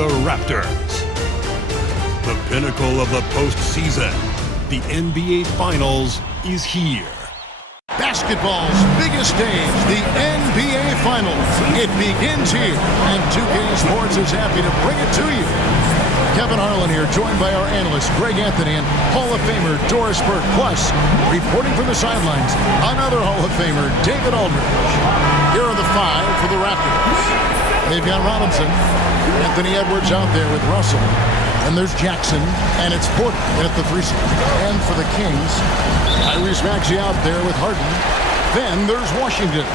the Raptors. The pinnacle of the postseason, the NBA Finals, is here. Basketball's biggest stage, the NBA Finals. It begins here, and 2K Sports is happy to bring it to you. Kevin Harlan here, joined by our analyst, Greg Anthony, and Hall of Famer Doris Burke. Plus, reporting from the sidelines, another Hall of Famer, David Aldridge. Here are the five for the Raptors. They've got Robinson, Anthony Edwards out there with Russell. And there's Jackson, and it's Porter at the 3 spot. And for the Kings, Tyrese Maxey out there with Harden. Then there's Washington.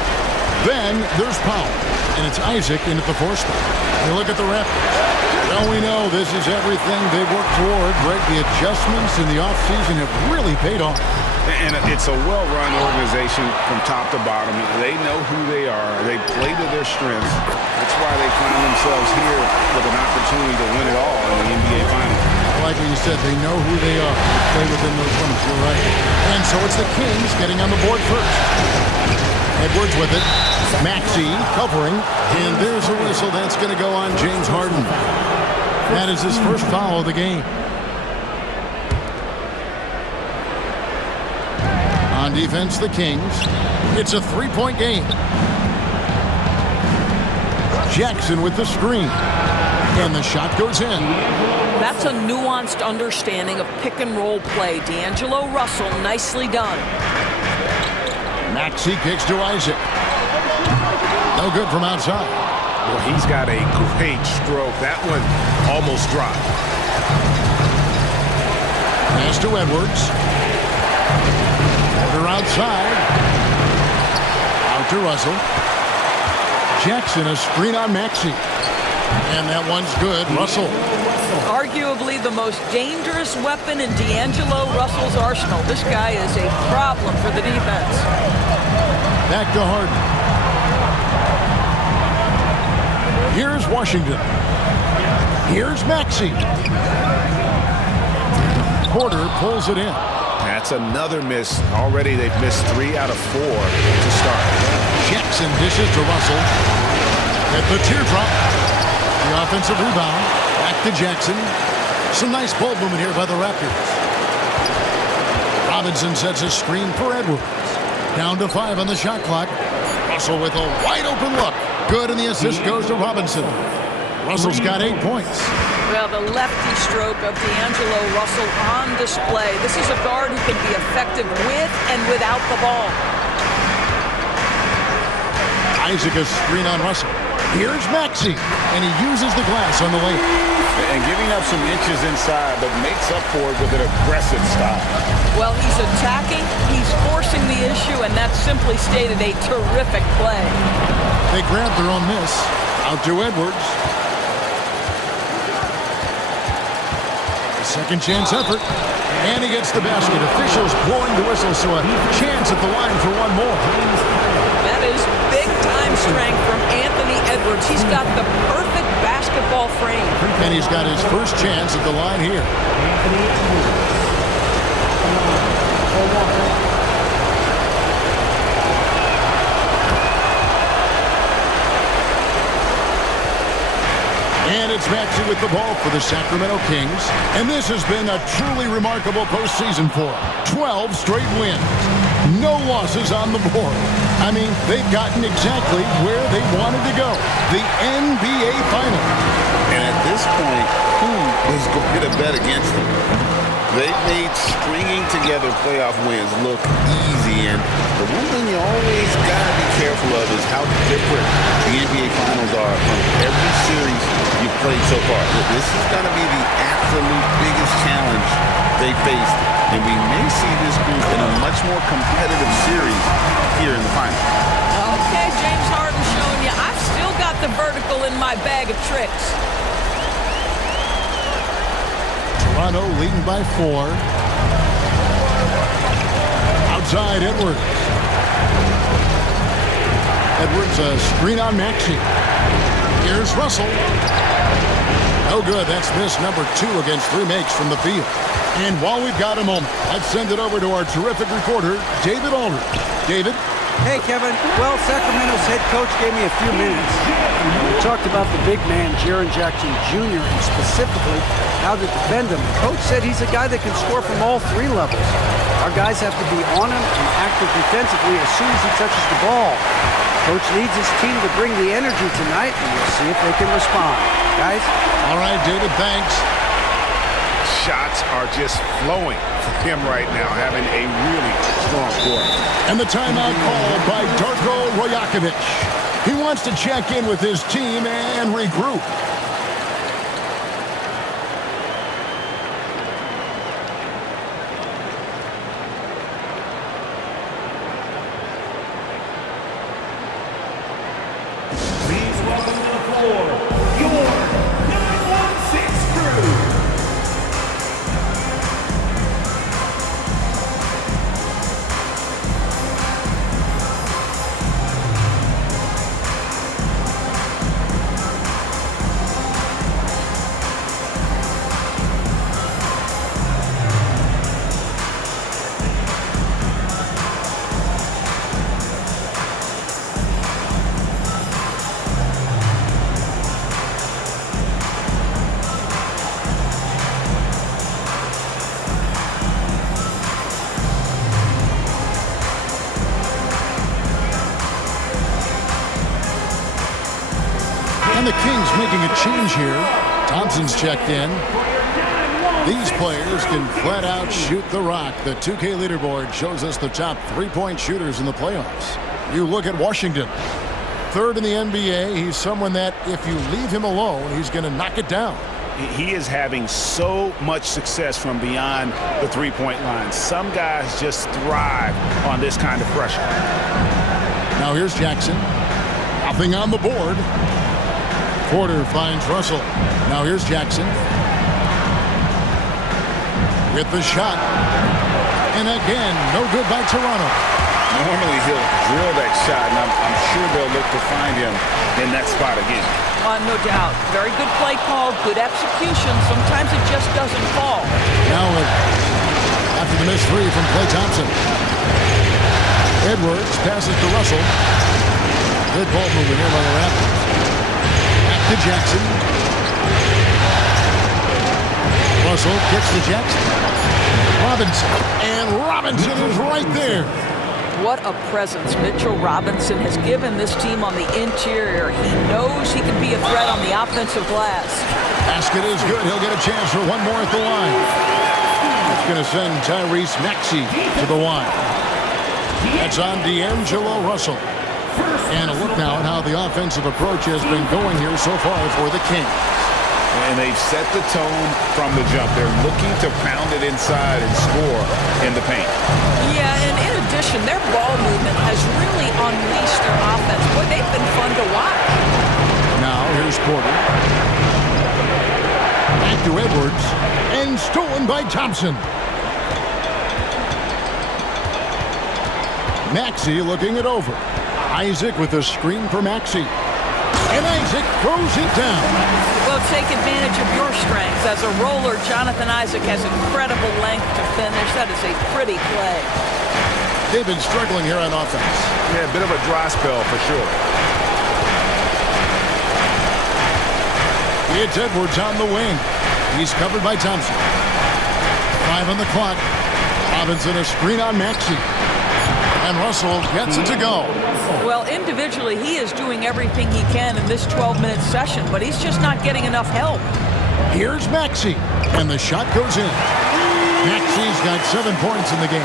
Then there's Powell. And it's Isaac in at the 4 spot. You look at the Raptors. Well, we know this is everything they've worked toward. Right? The adjustments in the offseason have really paid off. And it's a well-run organization from top to bottom. They know who they are. They play to their strengths. That's why they find themselves here with an opportunity to win it all in the NBA Finals. Like what you said, they know who they are. They play within those limits. You're right. And so it's the Kings getting on the board first. Edwards with it. Maxey covering. And there's a whistle. That's going to go on James Harden. That is his first foul of the game. On defense, the Kings. It's a 3-point game. Jackson with the screen. And the shot goes in. That's a nuanced understanding of pick-and-roll play. D'Angelo Russell, nicely done. Maxey kicks to Isaac. No good from outside. Well, he's got a great stroke. That one almost dropped. Pass to Edwards. They're outside. Out to Russell. Jackson, a screen on Maxey. And that one's good. Russell. Arguably the most dangerous weapon in D'Angelo Russell's arsenal. This guy is a problem for the defense. Back to Harden. Here's Washington. Here's Maxey. Porter pulls it in. That's another miss. Already they've missed 3 out of 4 to start. Jackson dishes to Russell. At the teardrop. The offensive rebound. Back to Jackson. Some nice ball movement here by the Raptors. Robinson sets a screen for Edwards. Down to 5 on the shot clock. Russell with a wide open look. Good, and the assist goes to Robinson. Russell's got 8 points. Well, the lefty stroke of D'Angelo Russell on display. This is a guard who can be effective with and without the ball. Isaac a screen on Russell. Here's Maxey, and he uses the glass on the layup. And giving up some inches inside, but makes up for it with an aggressive stop. Well, he's attacking, he's forcing the issue, and that's simply stated a terrific play. They grab their own miss. Out to Edwards. Second chance effort. And he gets the basket. Officials blowing the whistle, so a chance at the line for one more. That is big-time strength from Anthony Edwards. He's got the perfect basketball frame. And he's got his first chance at the line here. And it's Maxey with the ball for the Sacramento Kings. And this has been a truly remarkable postseason for them. 12 straight wins. No losses on the board. I mean, they've gotten exactly where they wanted to go. The NBA Finals. And at this point, who is going to bet against them? They've made stringing together playoff wins look easy. And the one thing you always got to be careful of is how different the NBA Finals are from every series you've played so far. This is going to be the absolute biggest challenge they faced. And we may see this group in a much more competitive series here in the final. Okay, James Harden showing you I've still got the vertical in my bag of tricks. Toronto leading by 4. Outside, Edwards. Edwards, a screen on Maxey. Here's Russell. No good. That's miss number 2 against 3 makes from the field. And while we've got a moment, let's send it over to our terrific reporter, David Aldridge. David? Hey, Kevin. Well, Sacramento's head coach gave me a few minutes. We talked about the big man, Jaren Jackson Jr., and specifically how to defend him. The coach said he's a guy that can score from all three levels. Our guys have to be on him and active defensively as soon as he touches the ball. Coach needs his team to bring the energy tonight, and we'll see if they can respond. Guys? All right, David, thanks. Shots are just flowing for him right now, having a really strong quarter. And the timeout called by Darko Rajakovic. He wants to check in with his team and regroup. Please welcome to the floor your 916 crew. And the Kings making a change here. Thompson's checked in. These players can flat out shoot the rock. The 2K leaderboard shows us the top three-point shooters in the playoffs. You look at Washington. Third in the NBA. He's someone that if you leave him alone, he's going to knock it down. He is having so much success from beyond the three-point line. Some guys just thrive on this kind of pressure. Now here's Jackson. Nothing on the board. Porter finds Russell. Now here's Jackson. With the shot. And again, no good by Toronto. Normally he'll drill that shot, and I'm sure they'll look to find him in that spot again. No doubt. Very good play call, good execution. Sometimes it just doesn't fall. Now after the missed three from Klay Thompson. Edwards passes to Russell. Good ball movement here by the Raptors. Back to Jackson. Russell kicks to Jackson. Robinson. And Robinson is right there. What a presence Mitchell Robinson has given this team on the interior. He knows he can be a threat on the offensive glass. Basket is good. He'll get a chance for one more at the line. It's going to send Tyrese Maxey to the line. That's on D'Angelo Russell. And a look now at how the offensive approach has been going here so far for the Kings. And they've set the tone from the jump. They're looking to pound it inside and score in the paint. Yeah, and in addition, their ball movement has really unleashed their offense. Boy, they've been fun to watch. Now, here's Porter. Back to Edwards. And stolen by Thompson. Maxey looking it over. Isaac with a screen for Maxey. And Isaac throws it down. Well, take advantage of your strengths. As a roller, Jonathan Isaac has incredible length to finish. That is a pretty play. They've been struggling here on offense. Yeah, a bit of a dry spell for sure. It's Edwards on the wing. He's covered by Thompson. 5 on the clock. Robinson a screen on Maxey. And Russell gets it to go. Well, individually, he is doing everything he can in this 12-minute session, but he's just not getting enough help. Here's Maxey. And the shot goes in. Maxey's got 7 points in the game.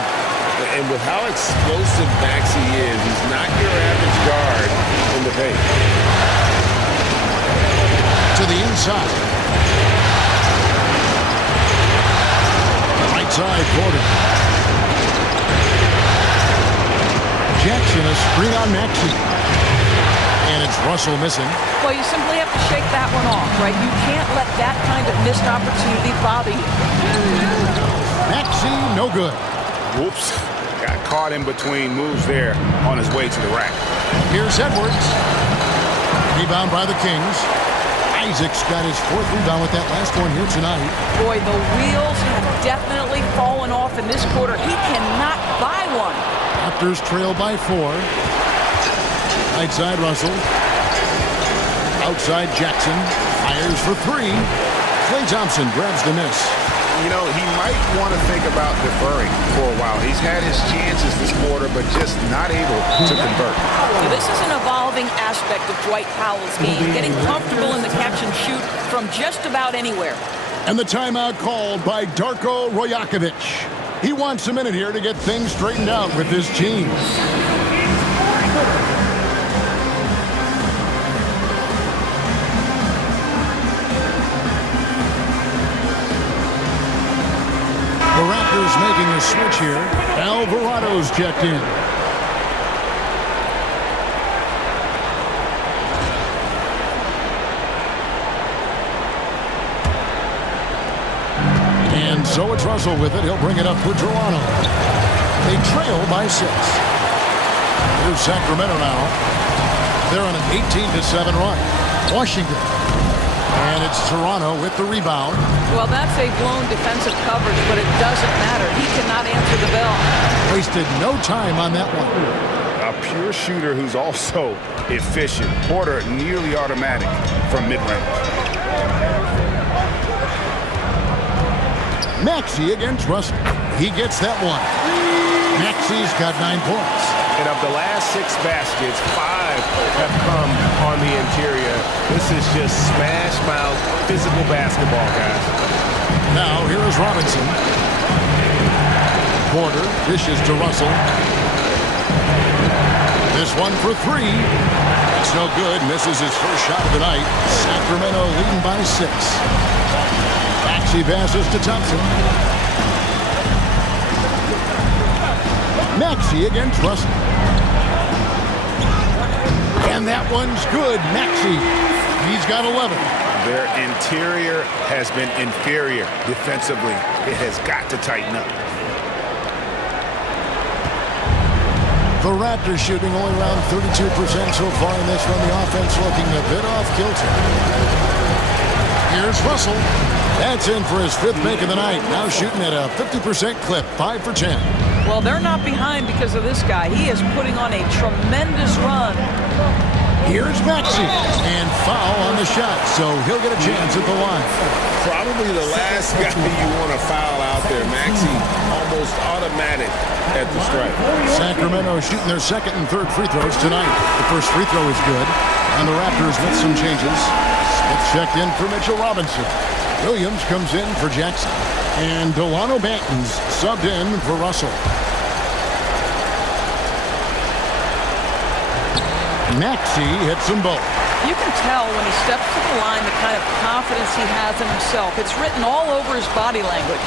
And with how explosive Maxey is, he's not your average guard in the paint. To the inside. Right side, Porter. Jackson a screen on Maxey. And it's Russell missing. Well, you simply have to shake that one off, right? You can't let that kind of missed opportunity bother you. Maxey, no good. Whoops. Got caught in between moves there on his way to the rack. Here's Edwards. Rebound by the Kings. Isaac's got his 4th rebound with that last one here tonight. Boy, the wheels have definitely fallen off in this quarter. He cannot buy one. Raptors trail by 4. Right side, Russell. Outside, Jackson. Fires for three. Klay Thompson grabs the miss. You know, he might want to think about deferring for a while. He's had his chances this quarter, but just not able to convert. Well, this is an evolving aspect of Dwight Powell's game, getting comfortable in the catch and shoot from just about anywhere. And the timeout called by Darko Rajakovic. He wants a minute here to get things straightened out with his team. The Raptors making a switch here. Alvarado's checked in. And so it's Russell with it. He'll bring it up for Toronto. They trail by 6. Here's Sacramento now. They're on an 18-7 run. Washington. And it's Toronto with the rebound. Well, that's a blown defensive coverage, but it doesn't matter. He cannot answer the bell. Wasted no time on that one. A pure shooter who's also efficient. Porter nearly automatic from mid-range. Maxey against Russell. He gets that one. Maxey's got 9 points. And of the last 6 baskets, 5 have come on the interior. This is just smash mouth physical basketball, guys. Now here is Robinson. Porter dishes to Russell. This one for 3. It's no good. Misses his first shot of the night. Sacramento leading by 6. Maxey passes to Thompson. Maxey against Russell. And that one's good. Maxey. He's got 11. Their interior has been inferior defensively. It has got to tighten up. The Raptors shooting only around 32% so far in this one. The offense looking a bit off kilter. Here's Russell. That's in for his 5th make of the night. Now shooting at a 50% clip. 5 for 10. Well, they're not behind because of this guy. He is putting on a tremendous run. Here's Maxey. And foul on the shot, so he'll get a chance at the line. Probably the last guy you want to foul out there. Maxey almost automatic at the strike. Sacramento shooting their 2nd and 3rd free throws tonight. The first free throw is good. And the Raptors with some changes. Smith checked in for Mitchell Robinson. Williams comes in for Jackson. And Delano Banton's subbed in for Russell. Maxey hits them both. You can tell when he steps to the line the kind of confidence he has in himself. It's written all over his body language.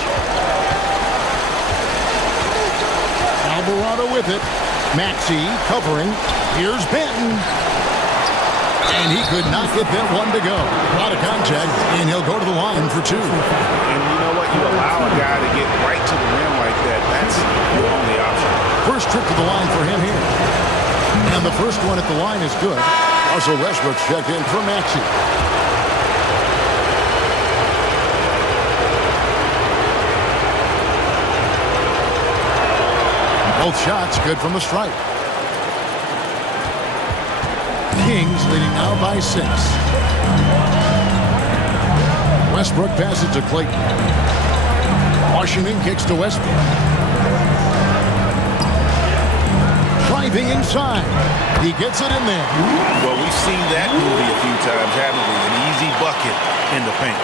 Alvarado with it. Maxey covering. Here's Banton. And he could not get that one to go. A lot of contact, and he'll go to the line for 2. And you know what? You allow a guy to get right to the rim like that. That's your only option. First trip to the line for him here. And the first one at the line is good. Russell Westbrook checked in for Maxey. Both shots good from the stripe. Kings leading now by 6. Westbrook passes to Clayton. Washington kicks to Westbrook. Driving inside. He gets it in there. Well, we've seen that movie a few times, haven't we? An easy bucket in the paint.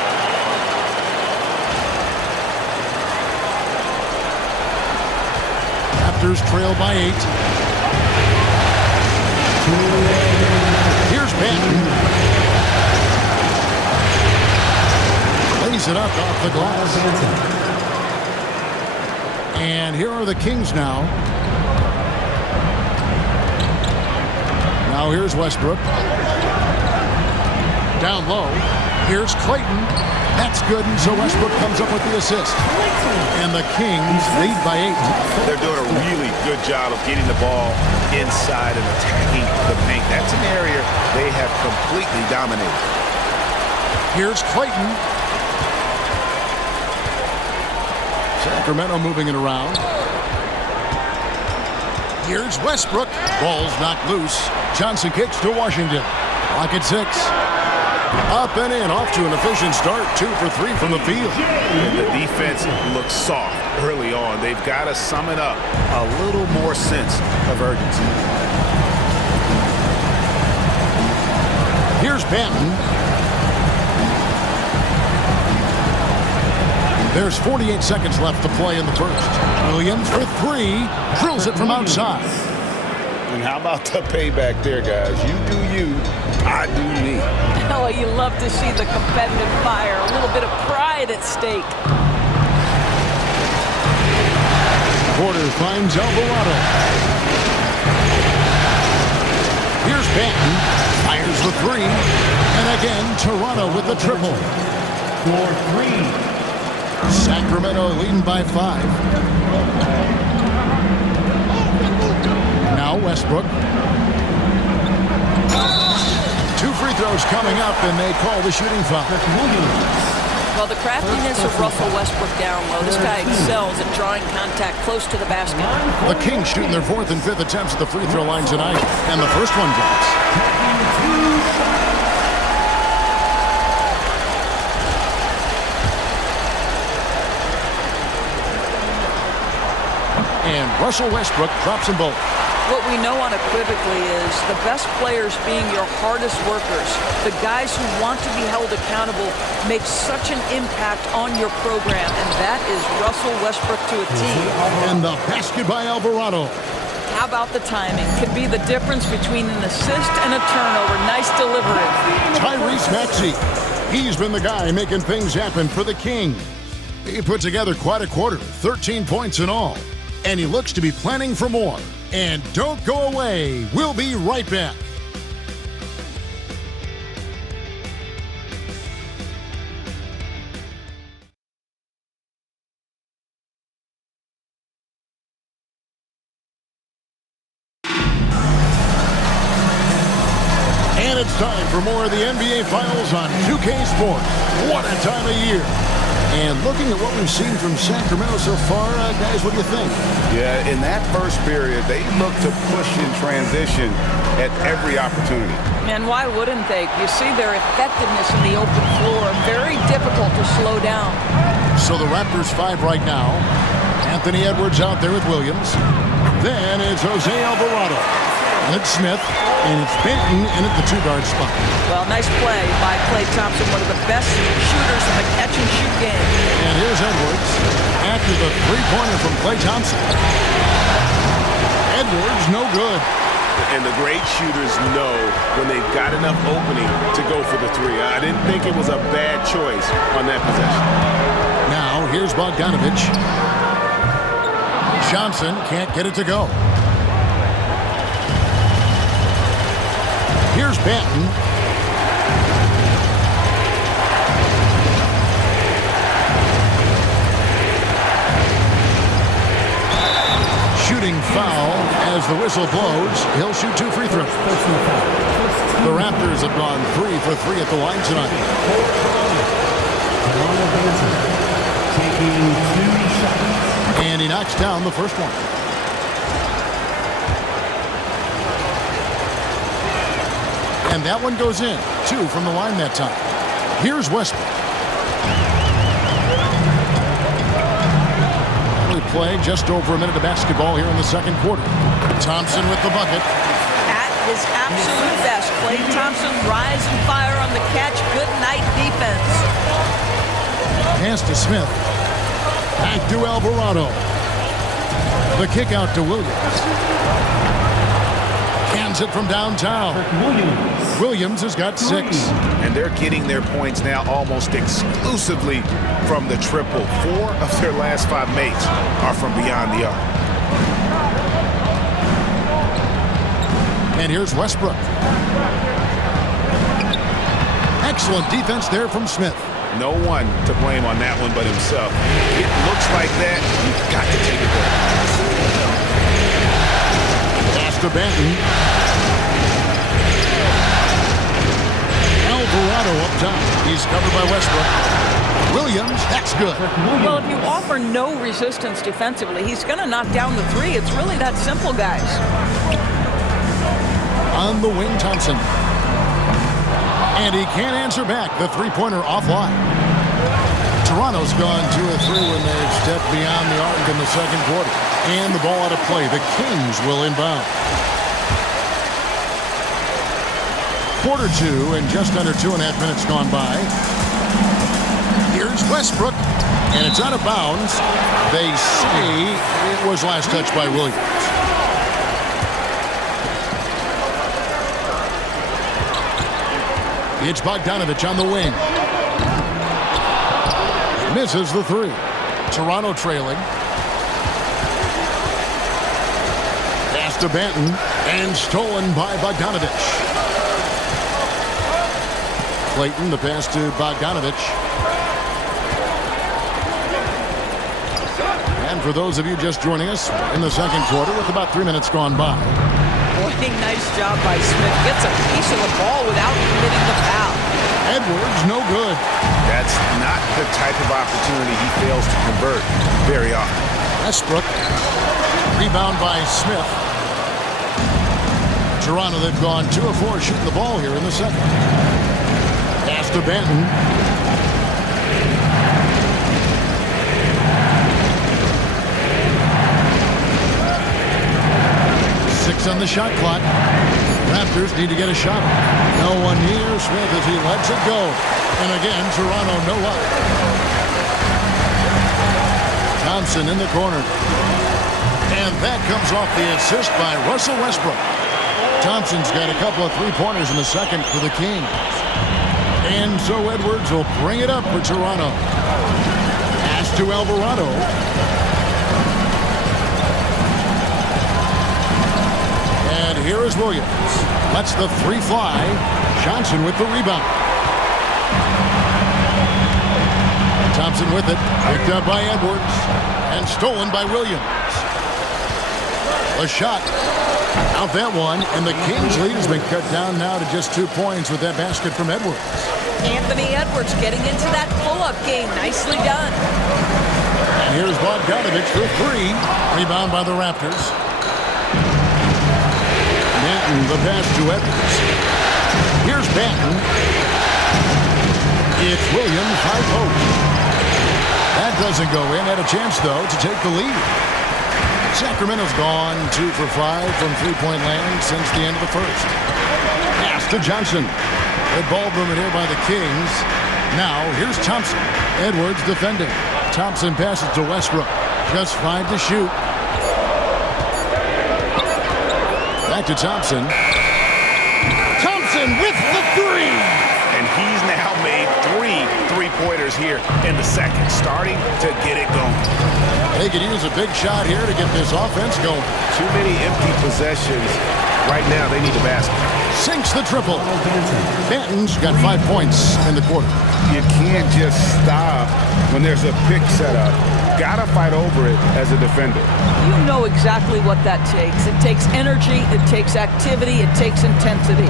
Raptors trail by 8. Here's Banton. Lays it up off the glass. And here are the Kings now. Now here's Westbrook. Down low. Here's Clayton. That's good, and so Westbrook comes up with the assist. And the Kings lead by 8. They're doing a really good job of getting the ball inside and attacking the paint. That's an area they have completely dominated. Here's Clayton. Sacramento moving it around. Here's Westbrook. Ball's knocked loose. Johnson kicks to Washington. Clock at 6. Up and in, off to an efficient start. 2 for 3 from the field. And the defense looks soft early on. They've got to sum it up a little more sense of urgency. Here's Banton. There's 48 seconds left to play in the first. Williams for 3. Drills it from outside. And how about the payback there, guys? You do you, I do me. Oh, you love to see the competitive fire. A little bit of pride at stake. Porter finds Alvarado. Here's Banton. Fires the 3. And again, Toronto with the triple. For 3. Sacramento leading by 5. Now Westbrook. 2 free throws coming up, and they call the shooting foul. Well, the craftiness of Russell Westbrook down low. This guy excels at drawing contact close to the basket. The Kings shooting their 4th and 5th attempts at the free throw line tonight, and the first one drops. And Russell Westbrook drops them both. What we know unequivocally is the best players being your hardest workers, the guys who want to be held accountable, make such an impact on your program, and that is Russell Westbrook to a T. And the basket by Alvarado. How about the timing? Could be the difference between an assist and a turnover. Nice delivery. Tyrese Maxey. He's been the guy making things happen for the Kings. He put together quite a quarter, 13 points in all. And he looks to be planning for more. And don't go away. We'll be right back. And it's time for more of the NBA Finals on 2K Sports. What a time of year. And looking at what we've seen from Sacramento so far, guys, what do you think? Yeah, in that first period, they looked to push in transition at every opportunity. And why wouldn't they? You see their effectiveness in the open floor. Very difficult to slow down. So the Raptors 5 right now. Anthony Edwards out there with Williams. Then it's Jose Alvarado. And it's Smith. And it's Banton in at the 2-guard spot. Well, nice play by Klay Thompson, one of the best shooters in the catch-and-shoot game. And here's Edwards after the 3-pointer from Klay Thompson. Edwards, no good. And the great shooters know when they've got enough opening to go for the 3. I didn't think it was a bad choice on that possession. Now, here's Bogdanovich. Johnson can't get it to go. Here's Banton. Shooting foul as the whistle blows. He'll shoot 2 free throws. The Raptors have gone 3 for 3 at the line tonight. And he knocks down the first one. And that one goes in. 2 from the line that time. Here's Westbrook. Early play, just over a minute of basketball here in the second quarter. Thompson with the bucket. At his absolute best, Klay Thompson rise and fire on the catch. Good night defense. Pass to Smith. Back to Alvarado. The kick out to Williams. Cans it from downtown. Williams has got 6. And they're getting their points now almost exclusively from the triple. 4 of their last 5 mates are from beyond the arc. And here's Westbrook. Excellent defense there from Smith. No one to blame on that one but himself. It looks like that. You've got to take it back. Pass to Banton. Alvarado up top. He's covered by Westbrook. Williams, that's good. Well, if you offer no resistance defensively, he's going to knock down the three. It's really that simple, guys. On the wing, Thompson. And he can't answer back. The three-pointer offline. Toronto's gone 2 of 3 when they've stepped beyond the arc in the second quarter. And the ball out of play. The Kings will inbound. Quarter 2 and just under 2.5 minutes gone by. Here's Westbrook. And it's out of bounds. They say it was last touched by Williams. It's Bogdanovich on the wing. Misses the three. Toronto trailing. Pass to Banton and stolen by Bogdanovich. Clayton, the pass to Bogdanovich. And for those of you just joining us in the second quarter with about 3 minutes gone by. Boy, nice job by Smith. Gets a piece of the ball without committing the foul. Edwards, no good. That's not the type of opportunity he fails to convert very often. Westbrook. Rebound by Smith. Toronto, they've gone 2 of 4 shooting the ball here in the second. Pass to Banton. On the shot clock. Raptors need to get a shot. No one near Smith as he lets it go. And again, Toronto no up. Thompson in the corner. And that comes off the assist by Russell Westbrook. Thompson's got a couple of three-pointers in the second for the Kings. And so Edwards will bring it up for Toronto. Pass to Alvarado. Here is Williams. Lets the three fly. Johnson with the rebound. Thompson with it. Picked up by Edwards. And stolen by Williams. A shot. Out that one. And the Kings lead has been cut down now to just 2 points with that basket from Edwards. Anthony Edwards getting into that pull-up game. Nicely done. And here's Bogdanovich for 3. Rebound by the Raptors. The pass to Edwards. Here's Banton. It's Williams, high post. That doesn't go in. Had a chance, though, to take the lead. Sacramento's gone 2 for 5 from three-point land since the end of the first. Pass to Johnson. Good ball movement here by the Kings. Now, here's Thompson. Edwards defending. Thompson passes to Westbrook. Just 5 to shoot. Back to Thompson. Thompson with the three. And he's now made 3 three-pointers here in the second, starting to get it going. They could use a big shot here to get this offense going. Too many empty possessions. Right now, they need a basket. Sinks the triple. Banton's got 5 points in the quarter. You can't just stop when there's a pick set up. Gotta fight over it as a defender. You know exactly what that takes. It takes energy, it takes activity, it takes intensity.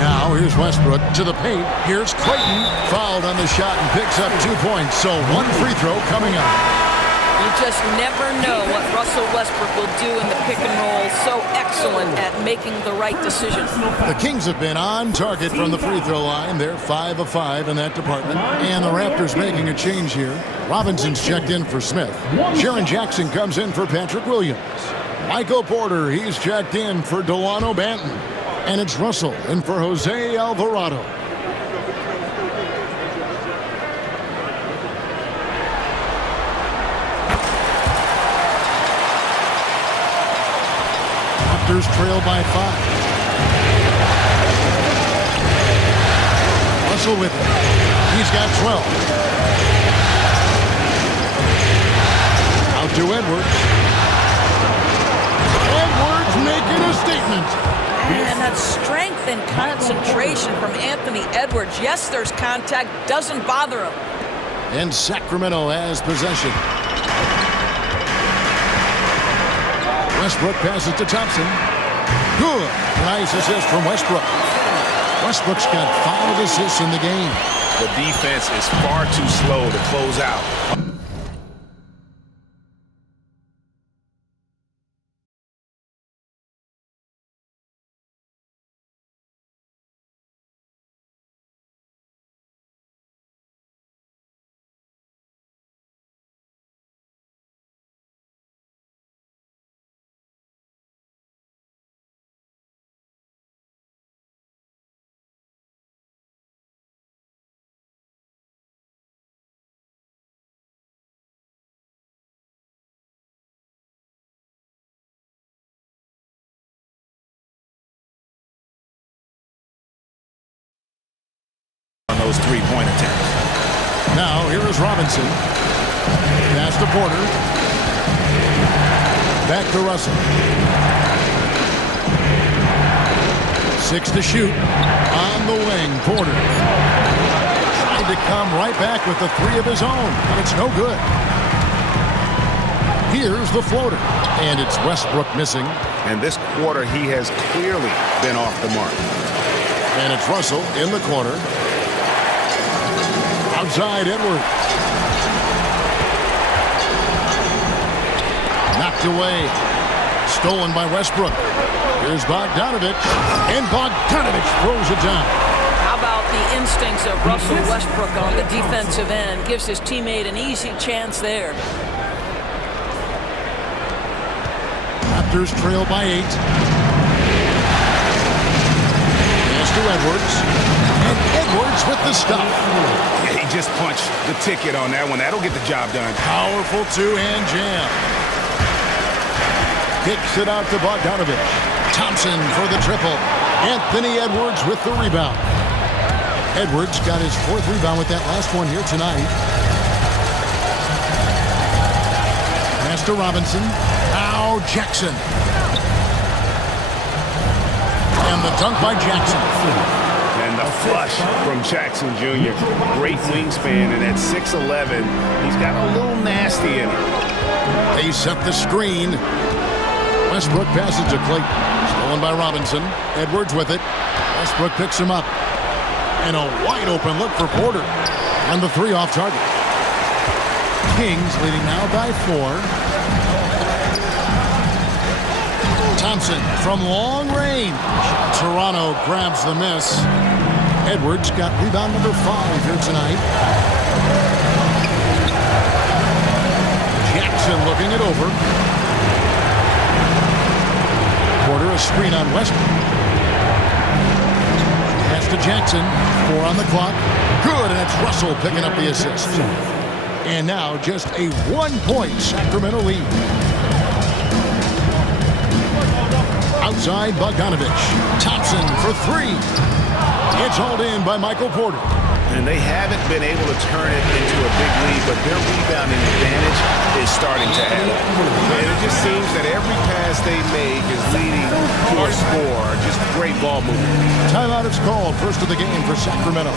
Now here's Westbrook to the paint. Here's Clayton. Fouled on the shot and picks up 2 points. So 1 free throw coming up. You just never know what Russell Westbrook will do in the pick and roll. So excellent at making the right decision. The Kings have been on target from the free throw line. They're 5 of 5 in that department. And the Raptors making a change here. Robinson's checked in for Smith. Jaren Jackson comes in for Patrick Williams. Michael Porter, he's checked in for Delano Banton. And it's Russell in for Jose Alvarado. Raptors trail by 5. Russell with it. He's got 12. Out to Edwards. Edwards making a statement. And that strength and concentration from Anthony Edwards. Yes, there's contact. Doesn't bother him. And Sacramento has possession. Westbrook passes to Thompson. Good. Nice assist from Westbrook. Westbrook's got 5 assists in the game. The defense is far too slow to close out. Those three-point attempts. Now, here is Robinson. Pass to Porter. Back to Russell. 6 to shoot. On the wing, Porter. Trying to come right back with the 3 of his own, but it's no good. Here's the floater. And it's Westbrook missing. And this quarter, he has clearly been off the mark. And it's Russell in the corner. Outside Edwards. Knocked away. Stolen by Westbrook. Here's Bogdanovich. And Bogdanovich throws it down. How about the instincts of Russell Westbrook on the defensive end? Gives his teammate an easy chance there. Raptors trail by 8. Pass to Edwards. And Edwards with the stop. Yeah, he just punched the ticket on that one. That'll get the job done. Powerful two-hand jam. Kicks it out to Bogdanovich. Thompson for the triple. Anthony Edwards with the rebound. Edwards got his 4th rebound with that last one here tonight. Pass to Robinson. Now Jackson. And the dunk by Jackson. And the flush from Jackson Jr. Great wingspan, and at 6'11", he's got a little nasty in him. They set the screen. Westbrook passes to Clayton. Stolen by Robinson. Edwards with it. Westbrook picks him up. And a wide open look for Porter. And the 3 off target. Kings leading now by 4. Thompson from long range. Toronto grabs the miss. Edwards got rebound number 5 here tonight. Jackson looking it over. Porter a screen on Westbrook. Pass to Jackson. 4 on the clock. Good, and it's Russell picking up the assist. And now just a 1-point Sacramento lead. Outside Bogdanovich. Thompson for 3. It's hauled in by Michael Porter. And they haven't been able to turn it into a big lead, but their rebounding advantage is starting to add up. And it just seems that every pass they make is leading to a score. Just great ball movement. Timeout is called. First of the game for Sacramento.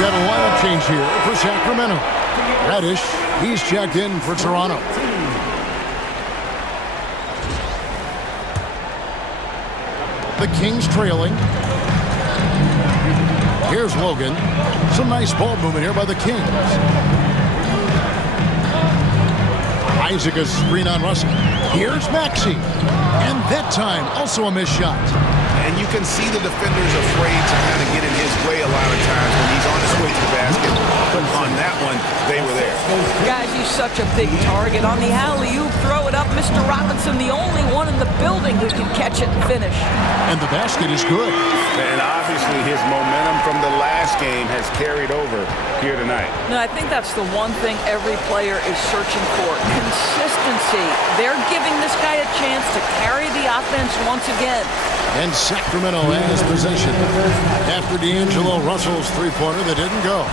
Got a lineup change here for Sacramento. Reddish, he's checked in for Toronto. The Kings trailing. Here's Logan. Some nice ball movement here by the Kings. Isaac a screen on Russell. Here's Maxey. And that time, also a missed shot. And you can see the defenders afraid to kind of get in his way a lot of times when he's on his way to the basket. But on that one, they were there. Guys, he's such a big target. On the alley-oop, throw it up. Mr. Robinson, the only one in the building who can catch it and finish. And the basket is good. And obviously his momentum from the last game has carried over here tonight. No, I think that's the one thing every player is searching for. Consistency. They're giving this guy a chance to carry the offense once again. And Sacramento has possession after D'Angelo Russell's three-pointer that didn't go.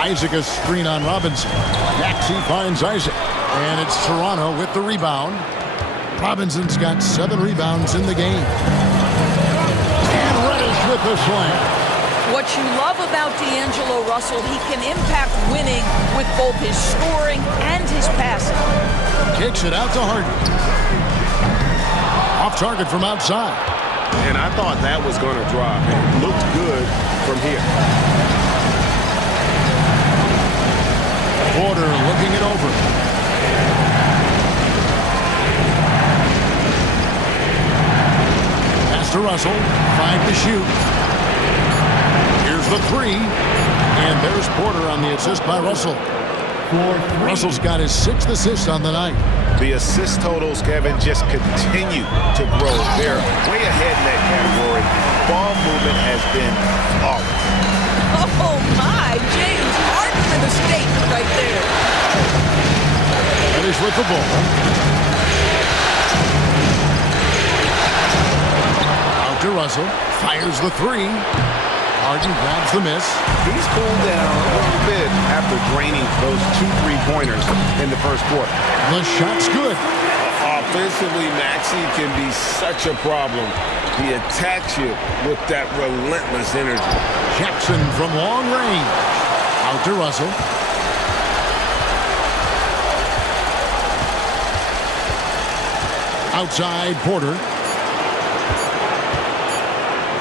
Isaac a screen on Robinson. Maxey finds Isaac. And it's Toronto with the rebound. Robinson's got 7 rebounds in the game. And Reddish with the slam. What you love about D'Angelo Russell, he can impact winning with both his scoring and his passing. Kicks it out to Harden. Off target from outside. And I thought that was going to drop. It looked good from here. Porter looking it over. Pass to Russell. 5 to shoot. Here's the 3. And there's Porter on the assist by Russell. Russell's got his 6th assist on the night. The assist totals, Kevin, just continue to grow. They're way ahead in that category. Ball movement has been flawless. Oh, my. James Harden with a statement right there. Reddish with the ball. Out to Russell. Fires the 3. Harden grabs the miss. He's cooled down a little bit after draining those 2 3-pointers in the first quarter. The shot's good. Offensively, Maxey can be such a problem. He attacks you with that relentless energy. Jackson from long range. Out to Russell. Outside Porter.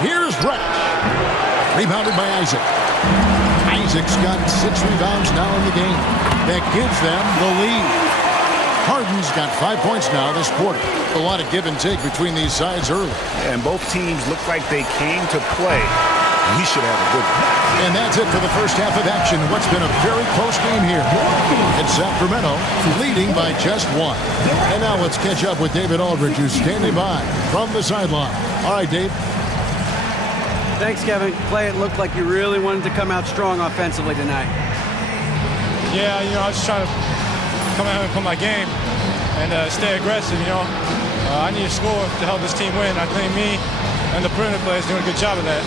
Here's Reddish. Rebounded by Isaac. Isaac's got 6 rebounds now in the game. That gives them the lead. Harden's got 5 points now this quarter. A lot of give and take between these sides early. And both teams look like they came to play. He should have a good one. And that's it for the first half of action. What's been a very close game here. It's Sacramento leading by just 1. And now let's catch up with David Aldridge, who's standing by from the sideline. All right, Dave. Thanks, Kevin. Clay, it looked like you really wanted to come out strong offensively tonight. Yeah, I was just trying to come out and play my game and stay aggressive, I need to score to help this team win. I think me and the perimeter players doing a good job of that.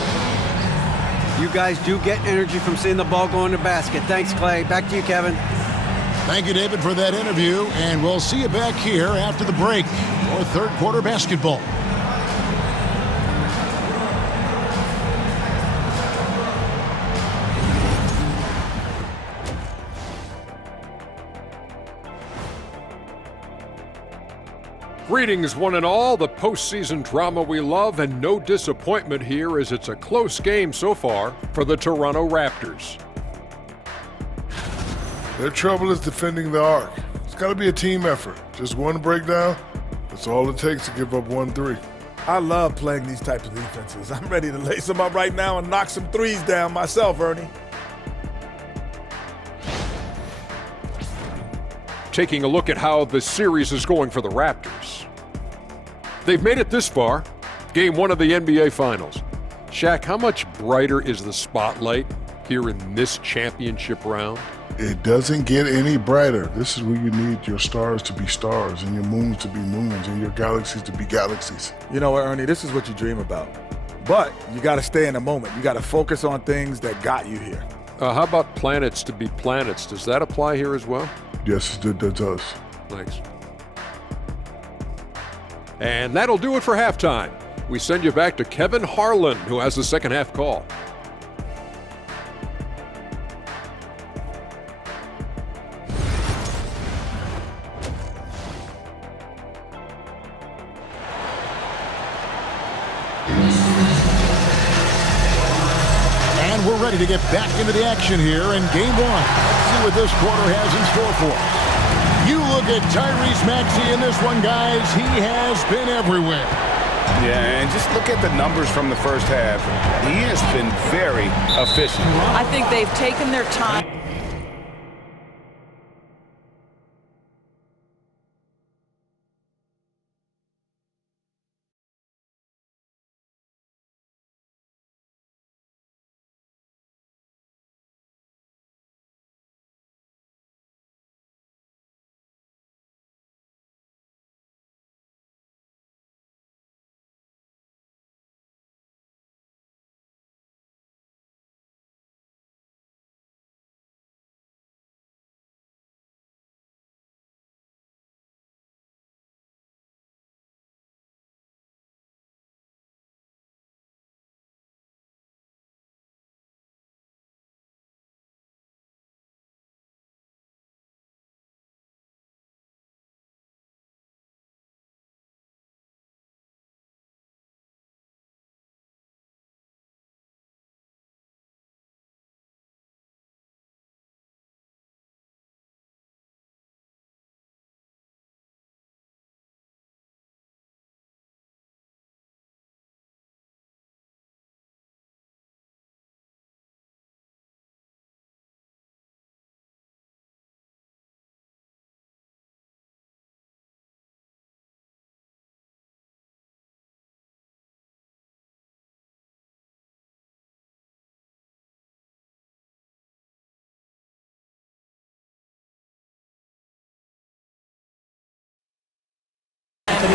You guys do get energy from seeing the ball go in the basket. Thanks, Clay. Back to you, Kevin. Thank you, David, for that interview. And we'll see you back here after the break for third quarter basketball. Greetings, one and all. The postseason drama we love, and no disappointment here as it's a close game so far for the Toronto Raptors. Their trouble is defending the arc. It's got to be a team effort. Just one breakdown, that's all it takes to give up 1-3. I love playing these types of defenses. I'm ready to lace them up right now and knock some threes down myself, Ernie. Taking a look at how the series is going for the Raptors. They've made it this far, game 1 of the NBA Finals. Shaq, how much brighter is the spotlight here in this championship round? It doesn't get any brighter. This is where you need your stars to be stars and your moons to be moons and your galaxies to be galaxies. You know what, Ernie, this is what you dream about. But you got to stay in the moment. You got to focus on things that got you here. How about planets to be planets? Does that apply here as well? Yes, it does. Thanks. And that'll do it for halftime. We send you back to Kevin Harlan, who has the second half call. ready to get back into the action here in game one. Let's see what this quarter has in store for us. You look at Tyrese Maxey in this one, guys. He has been everywhere. Yeah, and just look at the numbers from the first half. He has been very efficient. I think they've taken their time.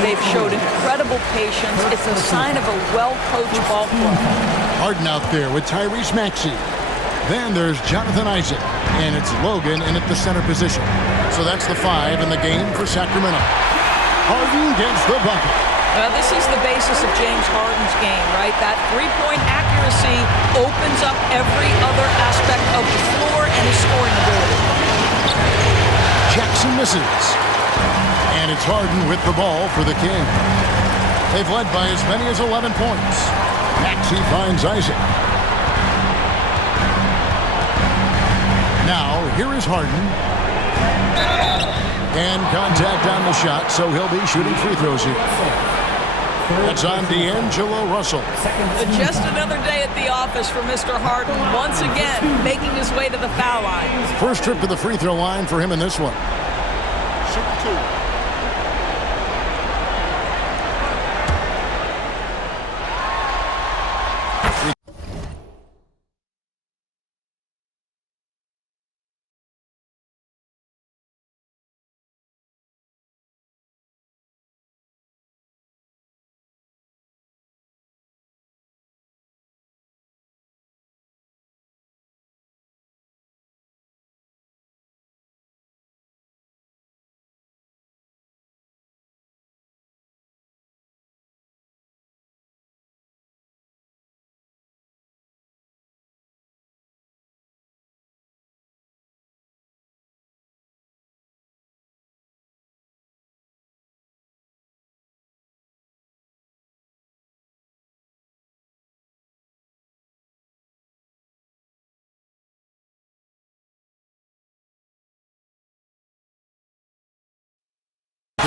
They've showed incredible patience. It's a sign of a well-coached ball club. Harden out there with Tyrese Maxey. Then there's Jonathan Isaac, and it's Logan in at the center position. So that's the 5 in the game for Sacramento. Harden gets the bucket. Well, this is the basis of James Harden's game, right? That three-point accuracy opens up every other aspect of the floor and his scoring ability. Jackson misses. And it's Harden with the ball for the Kings. They've led by as many as 11 points. Maxey finds Isaac. Now, here is Harden. And contact on the shot, so he'll be shooting free throws here. That's on D'Angelo Russell. Just another day at the office for Mr. Harden. Once again, making his way to the foul line. First trip to the free throw line for him in this one. Shoot 2.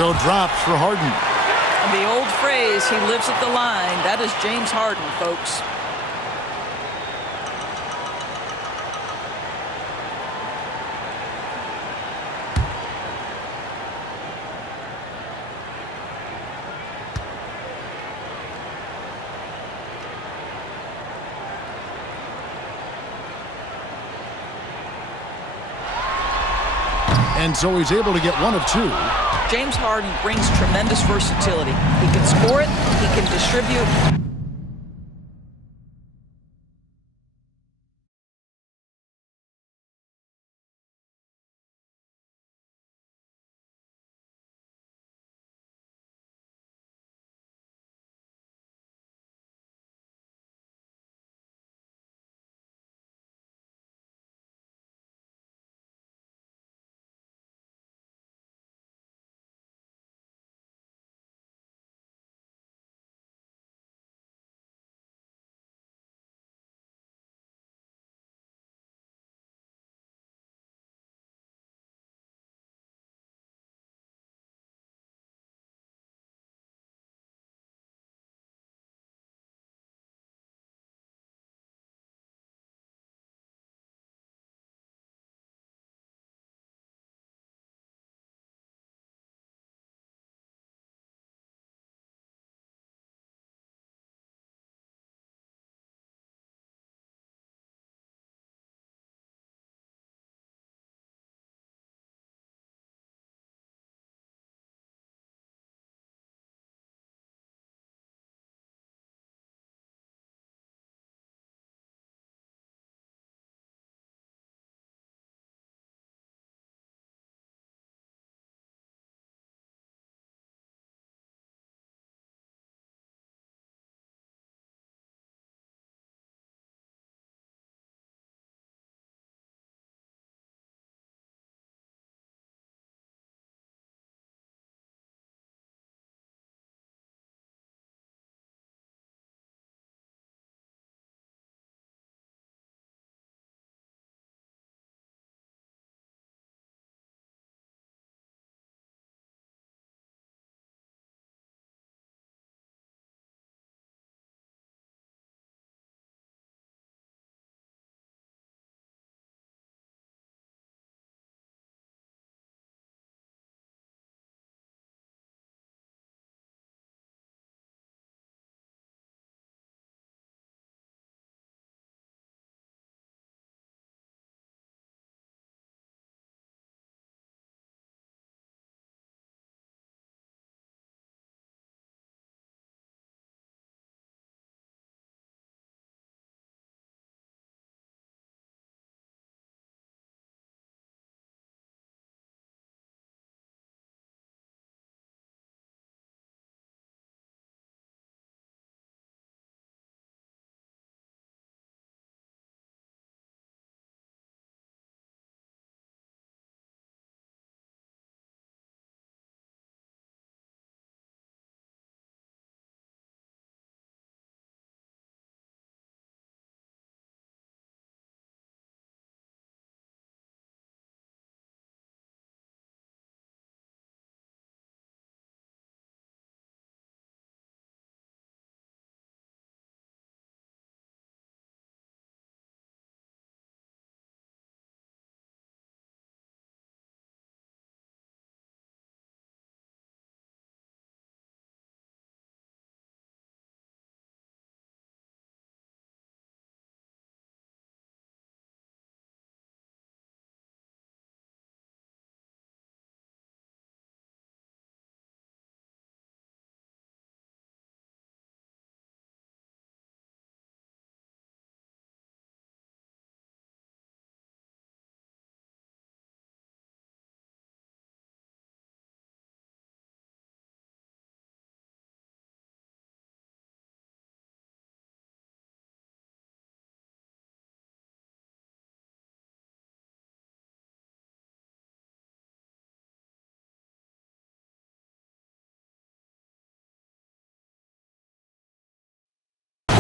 Throw drops for Harden. And the old phrase, he lives at the line. That is James Harden, folks. And so he's able to get one of 2. James Harden brings tremendous versatility. He can score it, he can distribute,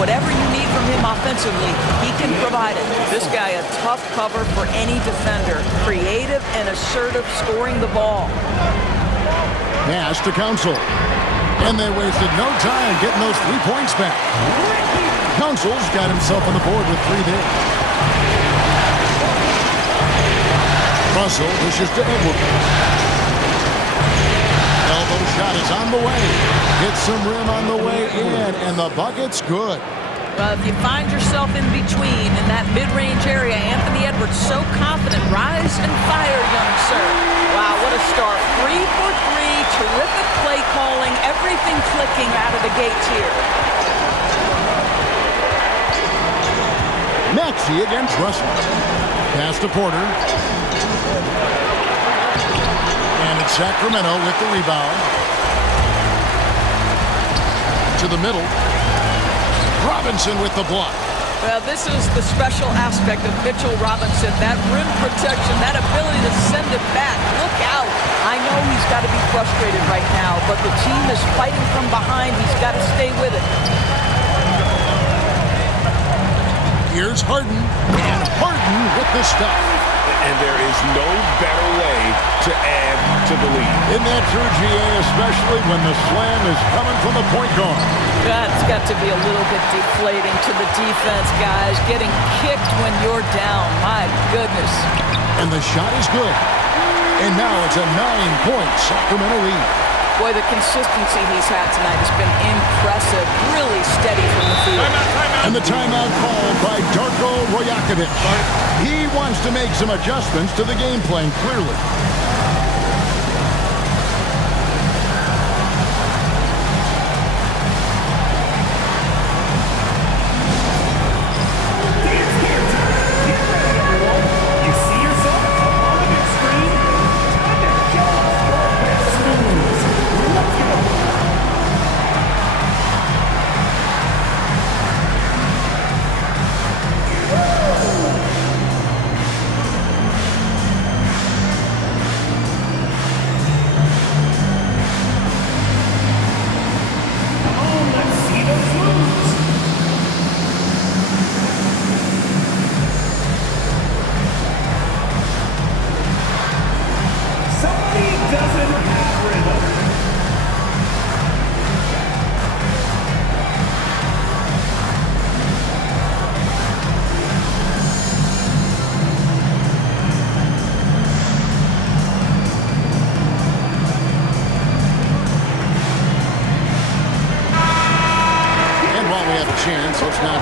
Whatever you need from him offensively, he can provide it. This guy, a tough cover for any defender. Creative and assertive scoring the ball. Pass to Council. And they wasted no time getting those 3 points back. Council's got himself on the board with 3 there. Russell dishes to Edwards. Elbow shot is on the way. Hits some rim on the way in, and the bucket's good. Well, if you find yourself in between in that mid-range area, Anthony Edwards so confident. Rise and fire, young sir. Wow, what a start. 3 for 3. Terrific play calling. Everything clicking out of the gates here. Maxey against Russell. Pass to Porter. And it's Sacramento with the rebound. To the middle. Robinson with the block. Well, this is the special aspect of Mitchell Robinson. That rim protection, that ability to send it back. Look out. I know he's got to be frustrated right now, but the team is fighting from behind. He's got to stay with it. Here's Harden. And Harden with the stuff. And there is no better way to add to the lead. Isn't that true, GA, especially when the slam is coming from the point guard? That's got to be a little bit deflating to the defense, guys. Getting kicked when you're down. My goodness. And the shot is good. And now it's a 9-point Sacramento lead. Boy, the consistency he's had tonight has been impressive. Really steady from the field. And the timeout called by Darko Rajakovic. He wants to make some adjustments to the game plan, clearly.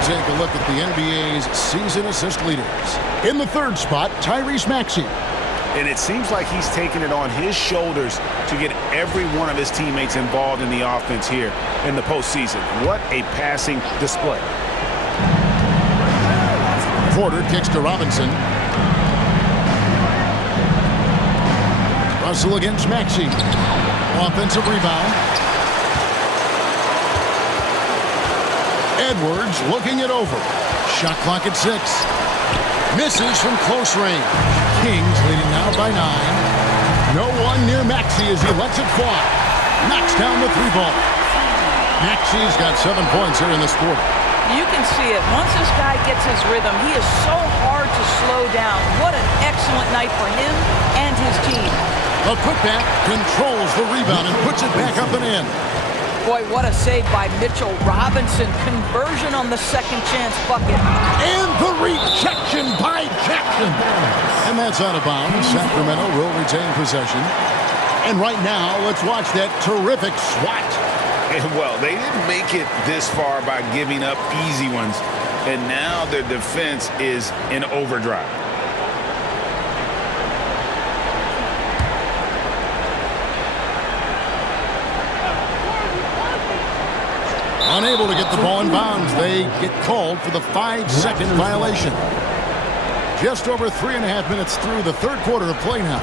Take a look at the NBA's season assist leaders. In the third spot, Tyrese Maxey. And it seems like he's taking it on his shoulders to get every one of his teammates involved in the offense here in the postseason. What a passing display. Porter kicks to Robinson. Russell against Maxey. Offensive rebound. Edwards looking it over. Shot clock at 6. Misses from close range. Kings leading now by 9. No one near Maxey as he lets it fly. Knocks down the 3-ball. Maxey's got 7 points here in this quarter. You can see it. Once this guy gets his rhythm, he is so hard to slow down. What an excellent night for him and his team. A putback controls the rebound and puts it back up and in. Boy, what a save by Mitchell Robinson. Conversion on the second chance bucket. And the rejection by Jackson. And that's out of bounds. Sacramento will retain possession. And right now, let's watch that terrific swat. And well, they didn't make it this far by giving up easy ones. And now their defense is in overdrive. Unable to get the ball in bounds. They get called for the 5-second violation. Just over 3.5 minutes through the third quarter of play now.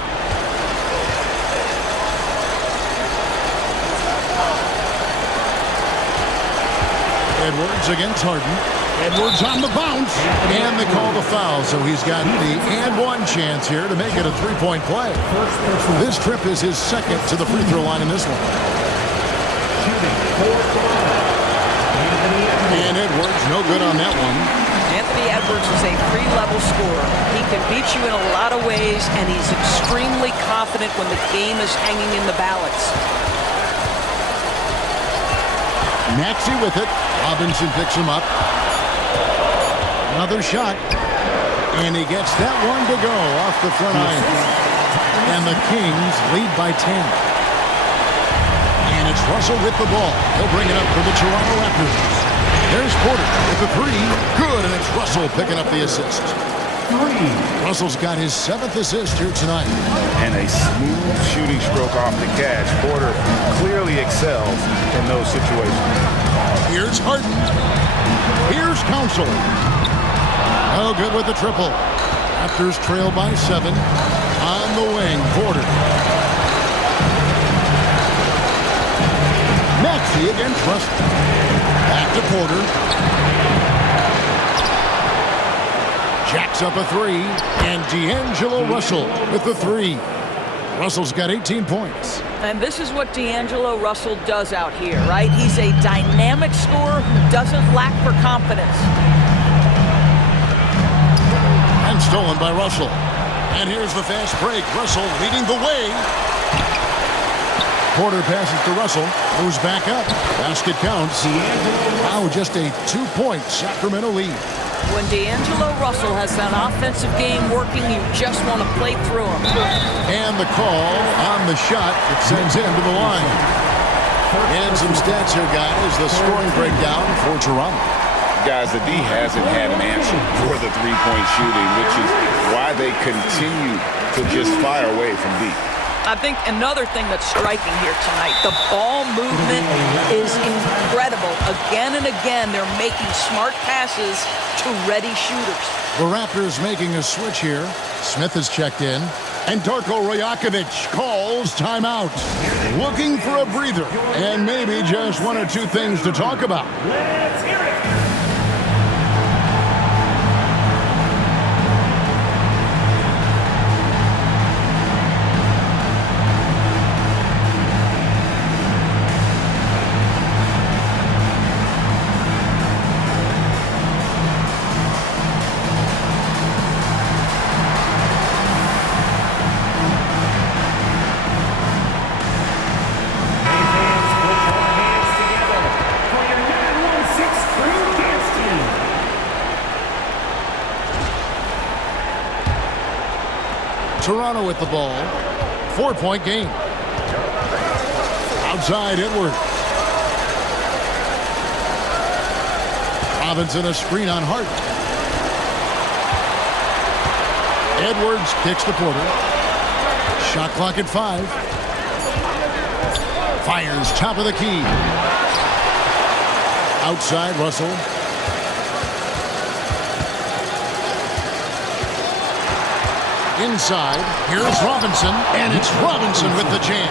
Edwards against Harden. Edwards on the bounce. And they call the foul, so he's got the and-one chance here to make it a 3-point play. This trip is his second to the free throw line in this one. Shooting 4-5. Anthony And Edwards, no good on that one. Anthony Edwards is a three-level scorer. He can beat you in a lot of ways, and he's extremely confident when the game is hanging in the balance. Maxey with it. Robinson picks him up. Another shot. And he gets that one to go off the front iron. And the Kings lead by 10. And it's Russell with the ball. He'll bring it up for the Toronto Raptors. There's Porter with the three. Good, and it's Russell picking up the assist. Russell's got his 7th assist here tonight. And a smooth shooting stroke off the catch. Porter clearly excels in those situations. Here's Harden. Here's Council. Oh, good with the triple. Raptors trail by 7. On the wing, Porter. Maxey against Russell. Back to Porter. Jacks up a three. And D'Angelo Russell with the three. Russell's got 18 points. And this is what D'Angelo Russell does out here, right? He's a dynamic scorer who doesn't lack for confidence. And stolen by Russell. And here's the fast break. Russell leading the way. Porter passes to Russell. Moves back up. Basket counts. Now just a 2-point Sacramento lead. When D'Angelo Russell has that offensive game working, you just want to play through him. And the call on the shot that sends him to the line. And some stats here, guys. The scoring breakdown for Toronto. Guys, the D hasn't had an answer for the three-point shooting, which is why they continue to just fire away from deep. I think another thing that's striking here tonight, the ball movement is incredible. Again and again, they're making smart passes to ready shooters. The Raptors making a switch here. Smith is checked in. And Darko Rajakovic calls timeout. Looking for a breather. And maybe just one or two things to talk about. Let's hear it. Toronto with the ball. 4-point game. Outside Edwards. Robinson a screen on Harden. Edwards kicks to Porter. Shot clock at 5. Fires top of the key. Outside Russell. Inside, here's Robinson, and it's Robinson with the jam.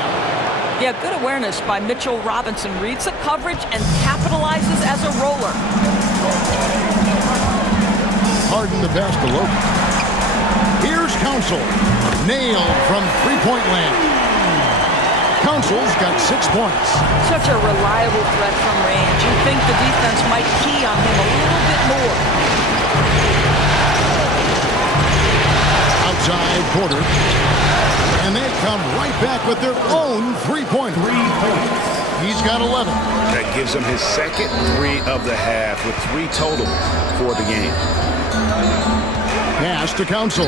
Yeah, good awareness by Mitchell Robinson. Reads the coverage and capitalizes as a roller. Harden the pass to Logan. Here's Council. Nailed from three-point land. Council's got 6 points. Such a reliable threat from range. You think the defense might key on him a little bit more. Outside Porter. And they come right back with their own three-pointer. 3 points. He's got 11. That gives him his second three of the half with 3 total for the game. Pass to Council.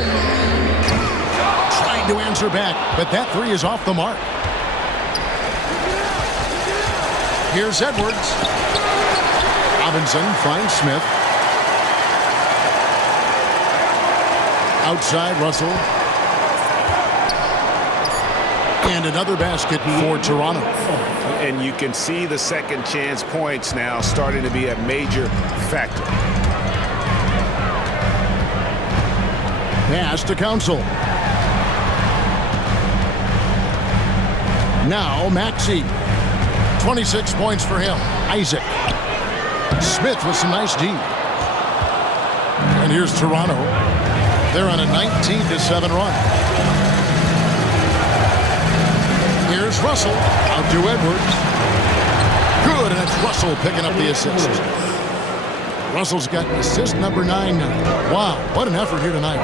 Trying to answer back, but that three is off the mark. Here's Edwards. Robinson finds Smith. Outside Russell. And another basket for Toronto. And you can see the second chance points now starting to be a major factor. Pass to Council. Now Maxey. 26 points for him. Isaac. Smith with some nice D. And here's Toronto. They're on a 19-7 run. Here's Russell. Out to Edwards. Good, and it's Russell picking up the assist. Russell's got assist number 9 now. Wow, what an effort here tonight.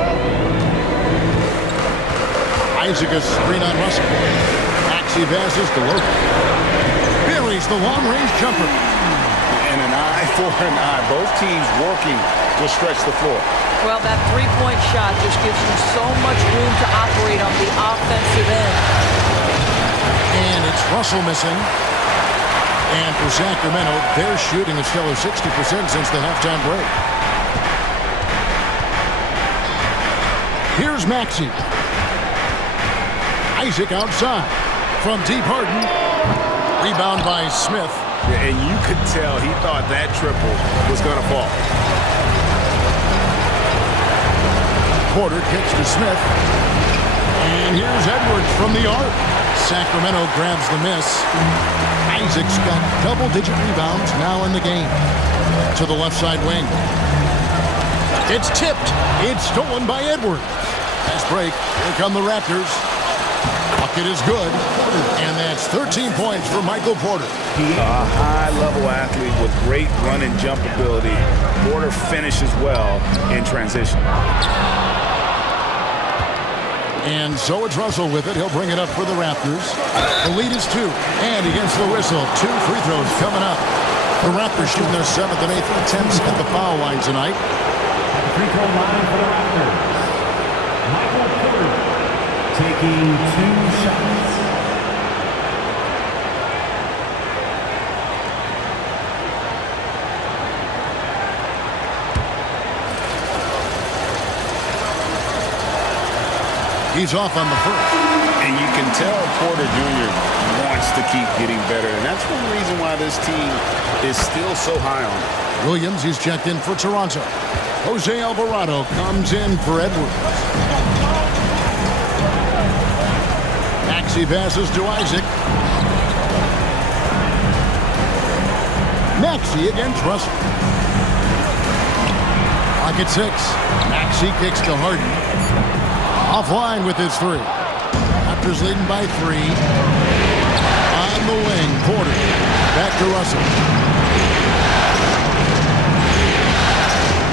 Isaac is screen on Russell. Maxey passes to Logan. Buries the long-range jumper. And an eye for an eye. Both teams working to stretch the floor. Well, that three-point shot just gives you so much room to operate on the offensive end. And it's Russell missing. And for Sacramento, they're shooting a stellar 60% since the halftime break. Here's Maxey. Isaac outside. From deep, Harden. Rebound by Smith. And you could tell he thought that triple was going to fall. Porter kicks to Smith. And here's Edwards from the arc. Sacramento grabs the miss. Isaac's got double-digit rebounds now in the game. To the left side wing. It's tipped. It's stolen by Edwards. Fast break. Here come the Raptors. Bucket is good. And that's 13 points for Michael Porter. A high-level athlete with great run and jump ability. Porter finishes well in transition. And so it's Russell with it. He'll bring it up for the Raptors. The lead is 2. And against the whistle, 2 free throws coming up. The Raptors shooting their 7th and 8th attempts at the foul line tonight. Free throw line for the Raptors. Michael Porter taking 2 shots. He's off on the first. And you can tell Porter Jr. wants to keep getting better. And that's one reason why this team is still so high on him. Williams, he's checked in for Toronto. Jose Alvarado comes in for Edwards. Maxey passes to Isaac. Maxey against Russell. Clock at 6. Maxey kicks to Harden. Offline with his 3. Raptors leading by 3. On the wing, Porter. Back to Russell.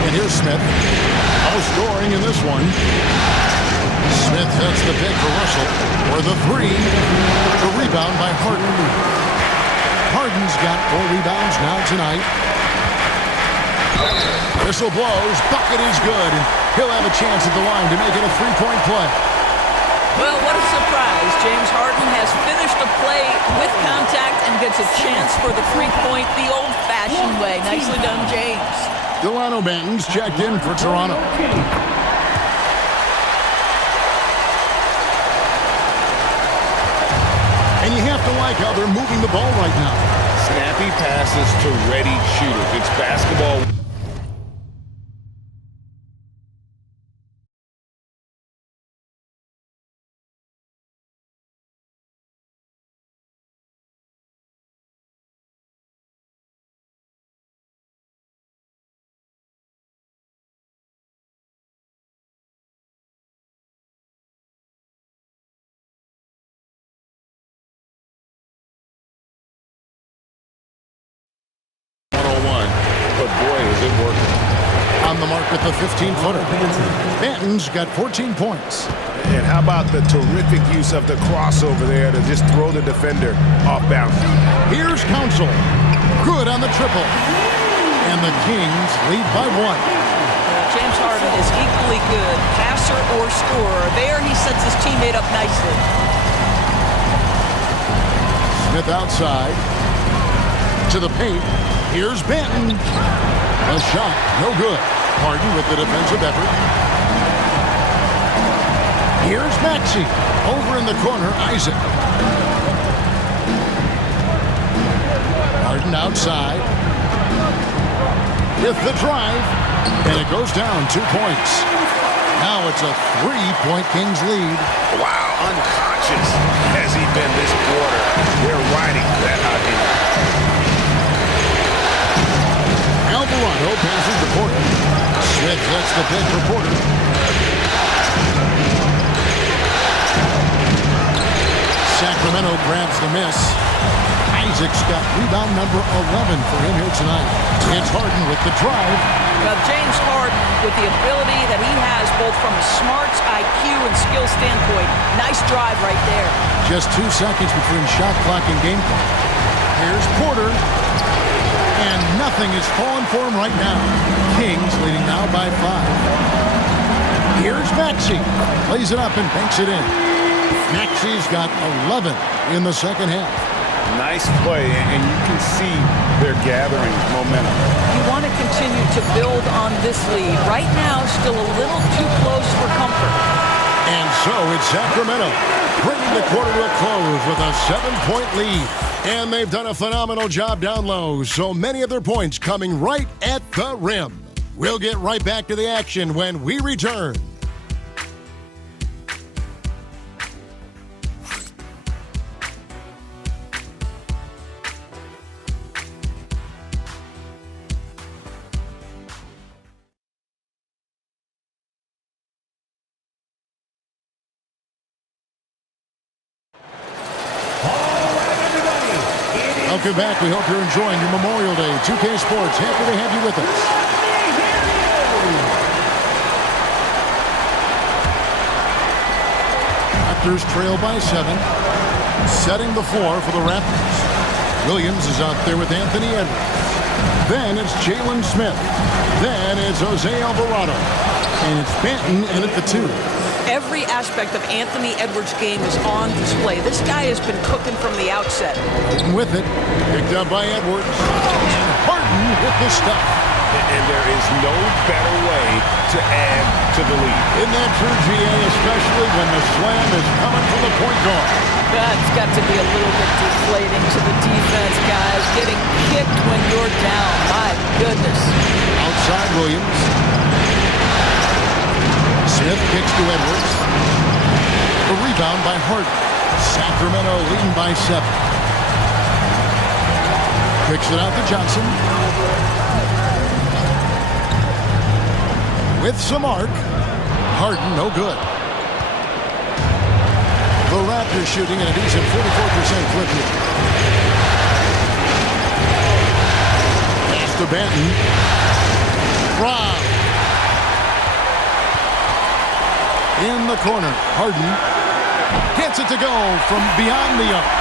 And here's Smith. No scoring in this one. Smith sets the pick for Russell. For the 3. The rebound by Harden. Harden's got 4 rebounds now tonight. Whistle blows. Bucket is good. He'll have a chance at the line to make it a 3-point play. Well, what a surprise. James Harden has finished a play with contact and gets a chance for the 3-point the old-fashioned way. Nicely done, James. Delano Banton's checked in for Toronto. And you have to like how they're moving the ball right now. Snappy passes to ready shooters. It's basketball. But boy, is it working. On the mark with the 15-footer. Banton's got 14 points. And how about the terrific use of the crossover there to just throw the defender off balance. Here's Council. Good on the triple. And the Kings lead by 1. James Harden is equally good, passer or scorer. There he sets his teammate up nicely. Smith outside. To the paint. Here's Banton. A shot, no good. Harden with the defensive effort. Here's Maxey. Over in the corner, Isaac. Harden outside. With the drive. And it goes down 2 points. Now it's a 3-point Kings lead. Wow, unconscious has he been this quarter. They're riding that hot hand. Alvarado passes to Porter. Smith lets the pick for Porter. Sacramento grabs the miss. Isaac's got rebound number 11 for him here tonight. It's Harden with the drive. Now, James Harden, with the ability that he has both from a smarts, IQ, and skill standpoint, nice drive right there. Just 2 seconds between shot clock and game clock. Here's Porter. And nothing is falling for him right now. Kings leading now by 5. Here's Maxey. Plays it up and banks it in. Maxey's got 11 in the second half. Nice play, and you can see they're gathering momentum. You want to continue to build on this lead. Right now, still a little too close for comfort. And so it's Sacramento bringing the quarter to a close with a 7-point lead. And they've done a phenomenal job down low. So many of their points coming right at the rim. We'll get right back to the action when we return. Welcome back. We hope you're enjoying your Memorial Day. 2K Sports, happy to have you with us. Raptors trail by 7. Setting the floor for the Raptors. Williams is out there with Anthony Edwards. Then it's Jalen Smith. Then it's Jose Alvarado. And it's Banton in at the 2. Every aspect of Anthony Edwards' game is on display. This guy has been cooking from the outset. Harden with it. Picked up by Edwards. And Harden with the stuff. And there is no better way to add to the lead. Isn't that true, GA, especially when the slam is coming from the point guard? That's got to be a little bit deflating to the defense, guys. Getting kicked when you're down. My goodness. Outside Williams. Smith kicks to Edwards. The rebound by Harden. Sacramento leading by 7. Kicks it out to Johnson. With some arc. Harden, no good. The Raptors shooting at a decent 44% clip here. Pass to Banton. Rob. In the corner, Harden gets it to go from beyond the arc.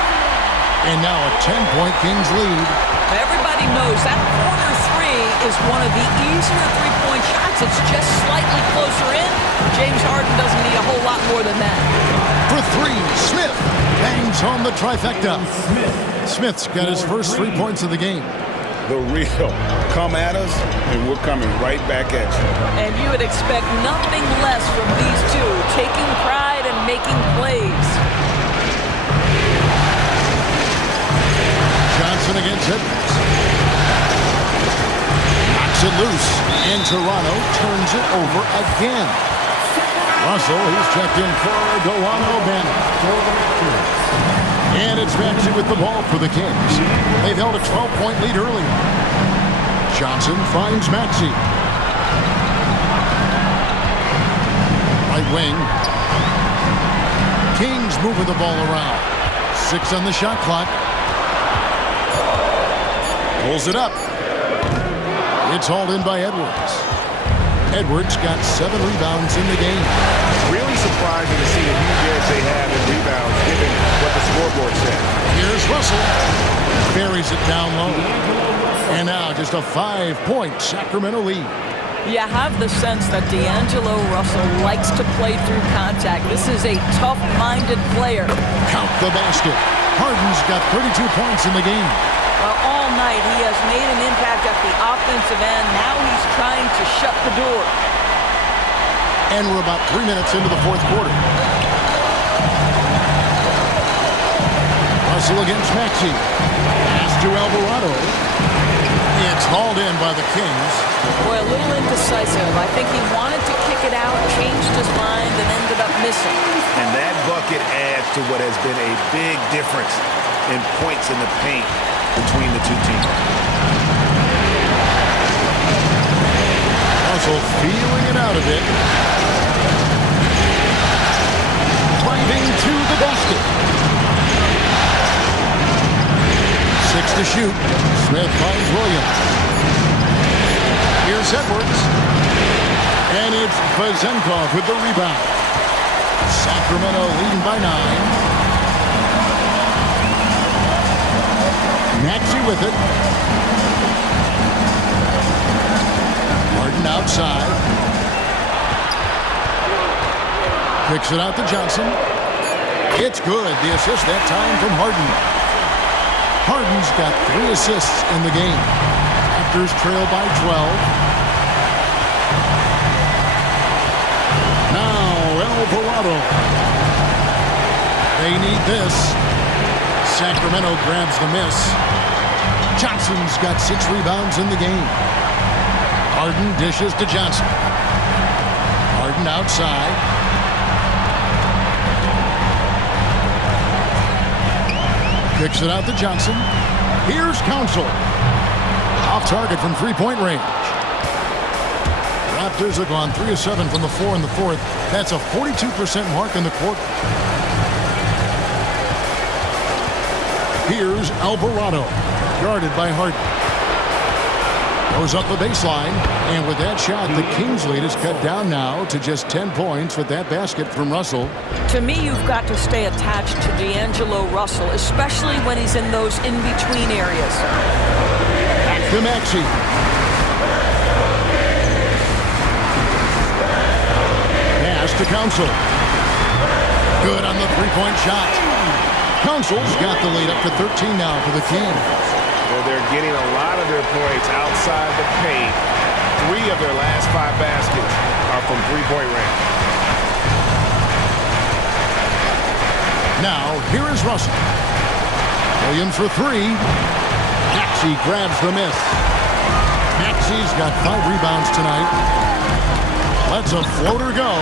And now a 10-point Kings lead. Everybody knows that corner 3 is one of the easier three-point shots. It's just slightly closer in. James Harden doesn't need a whole lot more than that. For 3, Smith bangs home the trifecta. Smith's got his first 3 points of the game. The real come at us, and we're coming right back at you. And you would expect nothing less from these two, taking pride and making plays. Johnson against Edwards. Knocks it loose, and Toronto turns it over again. Russell, he's checked in for Delano Bannon. And it's Maxey with the ball for the Kings. They've held a 12-point lead earlier. Johnson finds Maxey. Right wing. Kings moving the ball around. 6 on the shot clock. Pulls it up. It's hauled in by Edwards. Edwards got 7 rebounds in the game. Really surprising to see the huge edge they have in rebounds, given what the scoreboard said. Here's Russell. Buries it down low. And now just a 5-point Sacramento lead. You have the sense that D'Angelo Russell likes to play through contact. This is a tough-minded player. Count the basket. Harden's got 32 points in the game. Well, all night he has made an impact at the offensive end. Now he's trying to shut the door. And we're about 3 minutes into the fourth quarter. Russell against Maxey. Pass to Alvarado. It's hauled in by the Kings. Boy, a little indecisive. I think he wanted to kick it out, changed his mind, and ended up missing. And that bucket adds to what has been a big difference in points in the paint between the two teams. Russell feeling it out a bit. Driving to the basket. to shoot. Smith finds Williams. Here's Edwards. And it's Vezenkov with the rebound. Sacramento leading by 9. Maxey with it. Harden outside. Kicks it out to Johnson. It's good. The assist that time from Harden. Harden's got 3 assists in the game. Raptors trail by 12. Now Alvarado. They need this. Sacramento grabs the miss. Johnson's got 6 rebounds in the game. Harden dishes to Johnson. Harden outside. Kicks it out to Johnson. Here's Council. Off target from three-point range. Raptors have gone 3 of 7 from the floor in the fourth. That's a 42% mark in the quarter. Here's Alvarado, guarded by Harden. Goes up the baseline, and with that shot, the Kings lead is cut down now to just 10 points with that basket from Russell. To me, you've got to stay attached to D'Angelo Russell, especially when he's in those in-between areas. Back to Maxey. Pass to Council. Good on the three-point shot. Council's got the lead up to 13 now for the Kings. They're getting a lot of their points outside the paint. 3 of their last 5 baskets are from three-point range. Now, here is Russell. Williams for 3. Maxey grabs the miss. Maxey's got 5 rebounds tonight. Lets a floater go,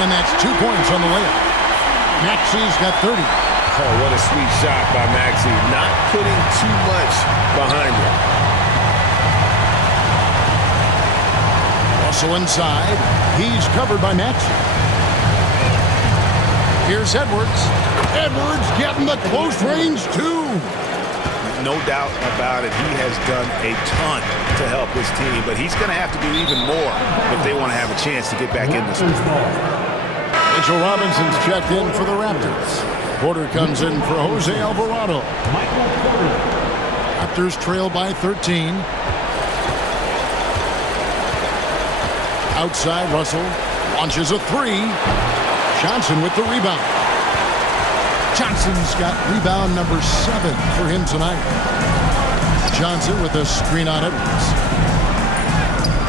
and that's 2 points on the layup. Maxey's got 30. Oh, what a sweet shot by Maxey. Not putting too much behind him. Russell inside. He's covered by Maxey. Here's Edwards. Edwards getting the close range, too. No doubt about it. He has done a ton to help his team, but he's going to have to do even more if they want to have a chance to get back in this one. Mitchell Robinson's checked in for the Raptors. Porter comes in for Jose Alvarado. Raptors trail by 13. Outside, Russell launches a 3. Johnson with the rebound. Johnson's got rebound number 7 for him tonight. Johnson with a screen on Edwards.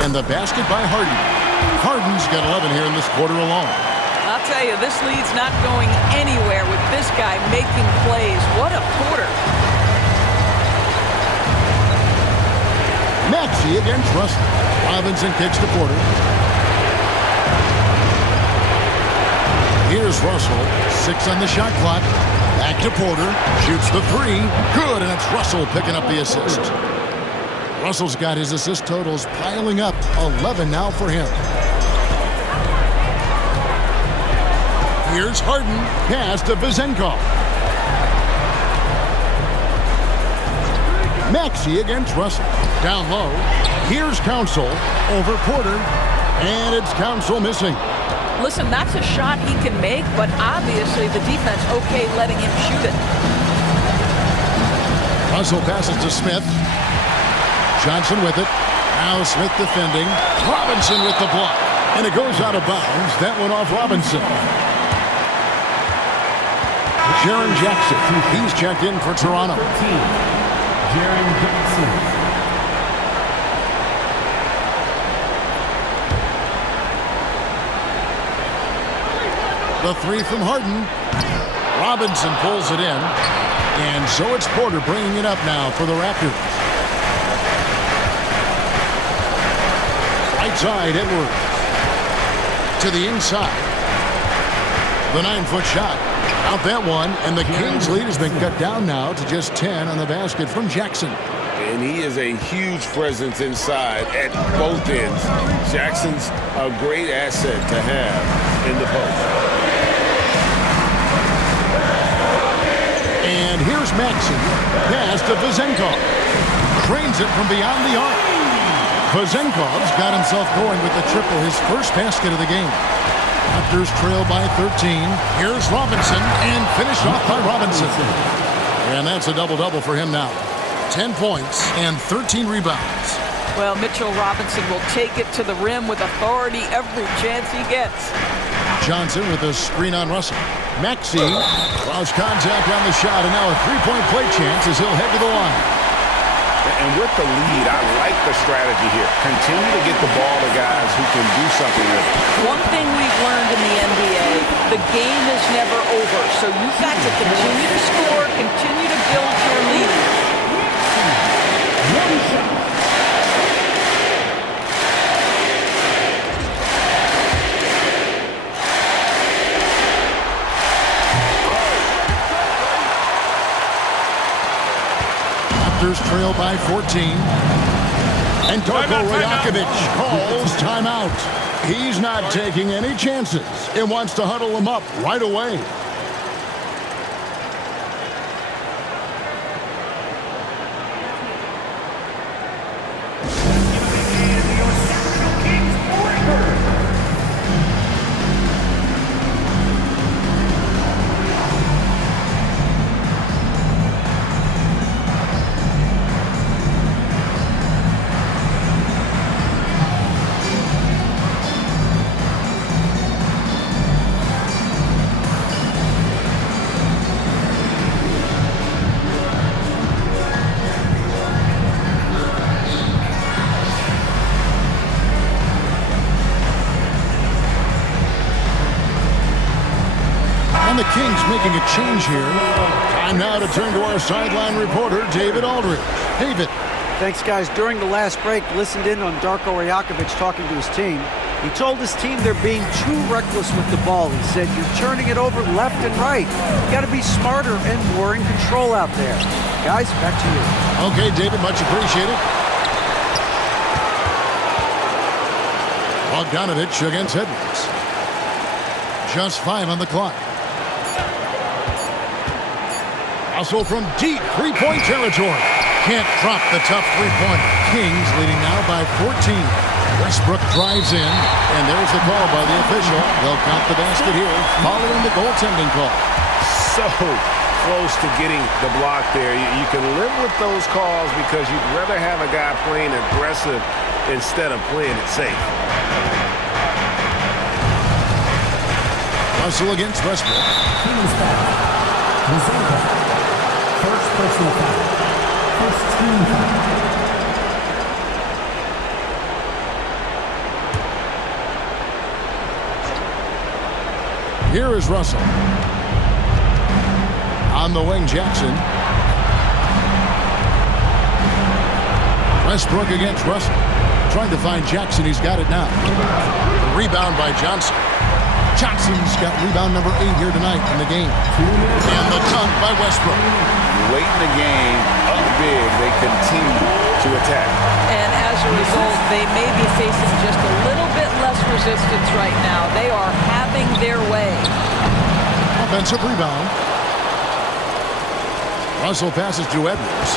And the basket by Harden. Harden's got 11 here in this quarter alone. I'll tell you, this lead's not going anywhere with this guy making plays. What a quarter. Maxey against Russell. Robinson kicks to Porter. Here's Russell. 6 on the shot clock. Back to Porter. Shoots the 3. Good, and it's Russell picking up the assist. Russell's got his assist totals piling up. 11 now for him. Here's Harden. Pass to Vezenkov. Maxey against Russell. Down low. Here's Council over Porter. And it's Council missing. Listen, that's a shot he can make, but obviously the defense okay letting him shoot it. Russell passes to Smith. Johnson with it. Now Smith defending. Robinson with the block. And it goes out of bounds. That went off Robinson. Jaren Jackson. He's checked in for Toronto. Jaren Jackson. The 3 from Harden. Robinson pulls it in. And so it's Porter bringing it up now for the Raptors. Right side, Edwards. To the inside. The 9-foot shot. Out that one, and the Kings lead has been cut down now to just 10 on the basket from Jackson. And he is a huge presence inside at both ends. Jackson's a great asset to have in the post. And here's Maxey. Pass to Vezenkov. Trains it from beyond the arc. Vezenkov's got himself going with the triple, his first basket of the game. Raptors trail by 13. Here's Robinson, and finished off by Robinson. And that's a double-double for him now. 10 points and 13 rebounds. Well, Mitchell Robinson will take it to the rim with authority every chance he gets. Johnson with a screen on Russell. Maxey lost contact on the shot, and now a three-point play chance as he'll head to the line. And with the lead, I like the strategy here. Continue to get the ball to guys who can do something with it. One thing we've learned in the NBA, the game is never over. So you've got to continue to score, continue to build your lead. One shot. Raptors trail by 14. And Darko Rajakovic calls timeout. He's not taking any chances. It wants to huddle him up right away. The Kings making a change here. Time now to turn to our sideline reporter, David Aldridge. David. Thanks, guys. During the last break, listened in on Darko Rajakovic talking to his team. He told his team they're being too reckless with the ball. He said, you're turning it over left and right. You got to be smarter and more in control out there. Guys, back to you. Okay, David, much appreciated. Bogdanovich against Edwards. Just 5 on the clock. Also from deep three-point territory. Can't drop the tough three-pointer. Kings leading now by 14. Westbrook drives in, and there's the call by the official. They'll count the basket here following the goaltending call. So close to getting the block there. You can live with those calls because you'd rather have a guy playing aggressive instead of playing it safe. Russell against Westbrook. First personal foul. First team foul. Here is Russell. On the wing, Jackson. Westbrook against Russell. Trying to find Jackson. He's got it now. The rebound by Johnson. Johnson's got rebound number 8 here tonight in the game. And the dunk by Westbrook. Late in the game, up big, they continue to attack. And as a result, they may be facing just a little bit less resistance right now. They are having their way. Offensive rebound. Russell passes to Edwards.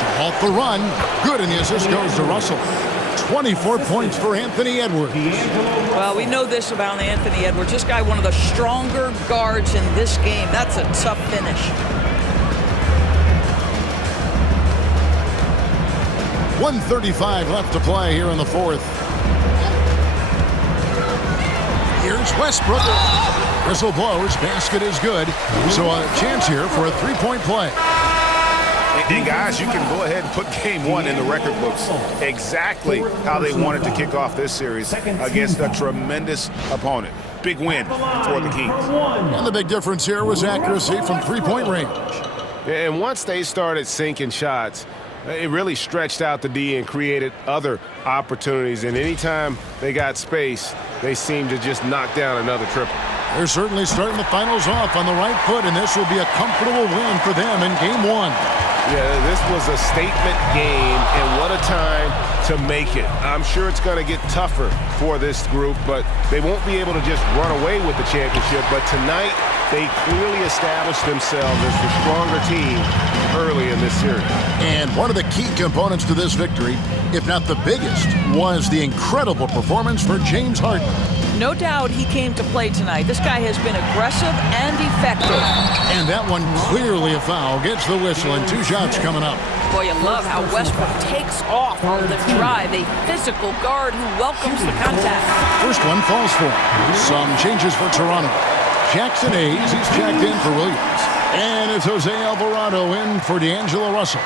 To halt the run. Good, and the assist goes to Russell. 24 points for Anthony Edwards. Well, we know this about Anthony Edwards. This guy, one of the stronger guards in this game. That's a tough finish. .135 left to play here in the fourth. Here's Westbrook. Whistle blows. Basket is good. So a chance here for a three-point play. And guys, you can go ahead and put game one in the record books. Exactly how they wanted to kick off this series against a tremendous opponent. Big win for the Kings. And the big difference here was accuracy from three-point range. And once they started sinking shots, it really stretched out the D and created other opportunities. And anytime they got space, they seemed to just knock down another triple. They're certainly starting the finals off on the right foot, and this will be a comfortable win for them in game one. Yeah, this was a statement game, and what a time to make it. I'm sure it's going to get tougher for this group, but they won't be able to just run away with the championship. But tonight, they clearly established themselves as the stronger team early in this series. And one of the key components to this victory, if not the biggest, was the incredible performance for James Harden. No doubt he came to play tonight. This guy has been aggressive and effective. And that one clearly a foul. Gets the whistle, and 2 shots coming up. Boy, you love how Westbrook takes off on the drive. A physical guard who welcomes the contact. First one falls for him. Some changes for Toronto. Jackson Hayes, he's checked in for Williams. And it's Jose Alvarado in for D'Angelo Russell.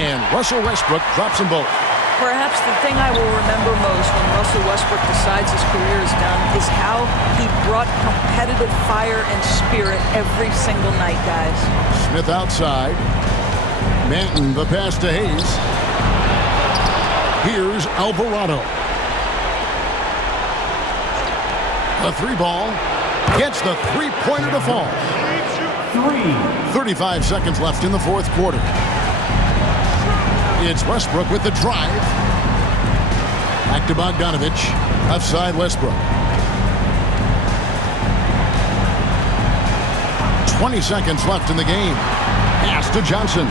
And Russell Westbrook drops them both. Perhaps the thing I will remember most when Russell Westbrook decides his career is done is how he brought competitive fire and spirit every single night, guys. Smith outside. Manton, the pass to Hayes. Here's Alvarado. The 3-ball gets the 3-pointer to fall. 35 seconds left in the 4th quarter. It's Westbrook with the drive. Back to Bogdanovich. Left side Westbrook. 20 seconds left in the game. Pass to Johnson.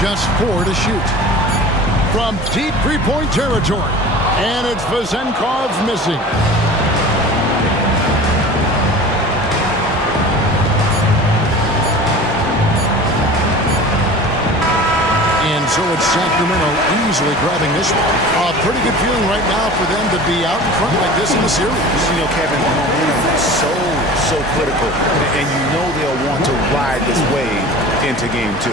Just 4 to shoot. From deep 3-point territory. And it's Vezenkov missing. So it's Sacramento easily grabbing this one. A pretty good feeling right now for them to be out in front like this in the series. You know, Kevin, momentum is so critical. And you know they'll want to ride this wave into game 2.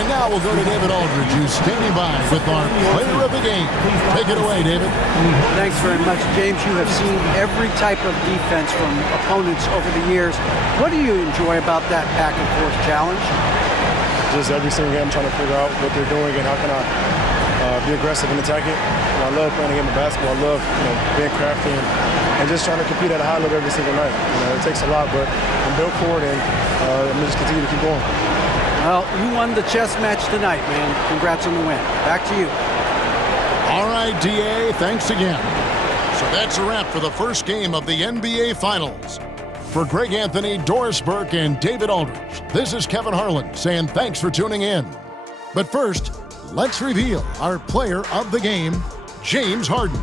And now we'll go to David Aldridge, who's standing by with our player of the game. Take it away, David. Thanks very much, James. You have seen every type of defense from opponents over the years. What do you enjoy about that back-and-forth challenge? Just every single game, I'm trying to figure out what they're doing and how can I be aggressive and attack it. I love playing the game of basketball. I love being crafty and just trying to compete at a high level every single night. It takes a lot, but I'm built for it, and I'm going to just continue to keep going. Well, you won the chess match tonight, man. Congrats on the win. Back to you. All right, DA, thanks again. So that's a wrap for the first game of the NBA Finals. For Greg Anthony, Doris Burke, and David Aldridge, this is Kevin Harlan saying thanks for tuning in. But first, let's reveal our player of the game, James Harden.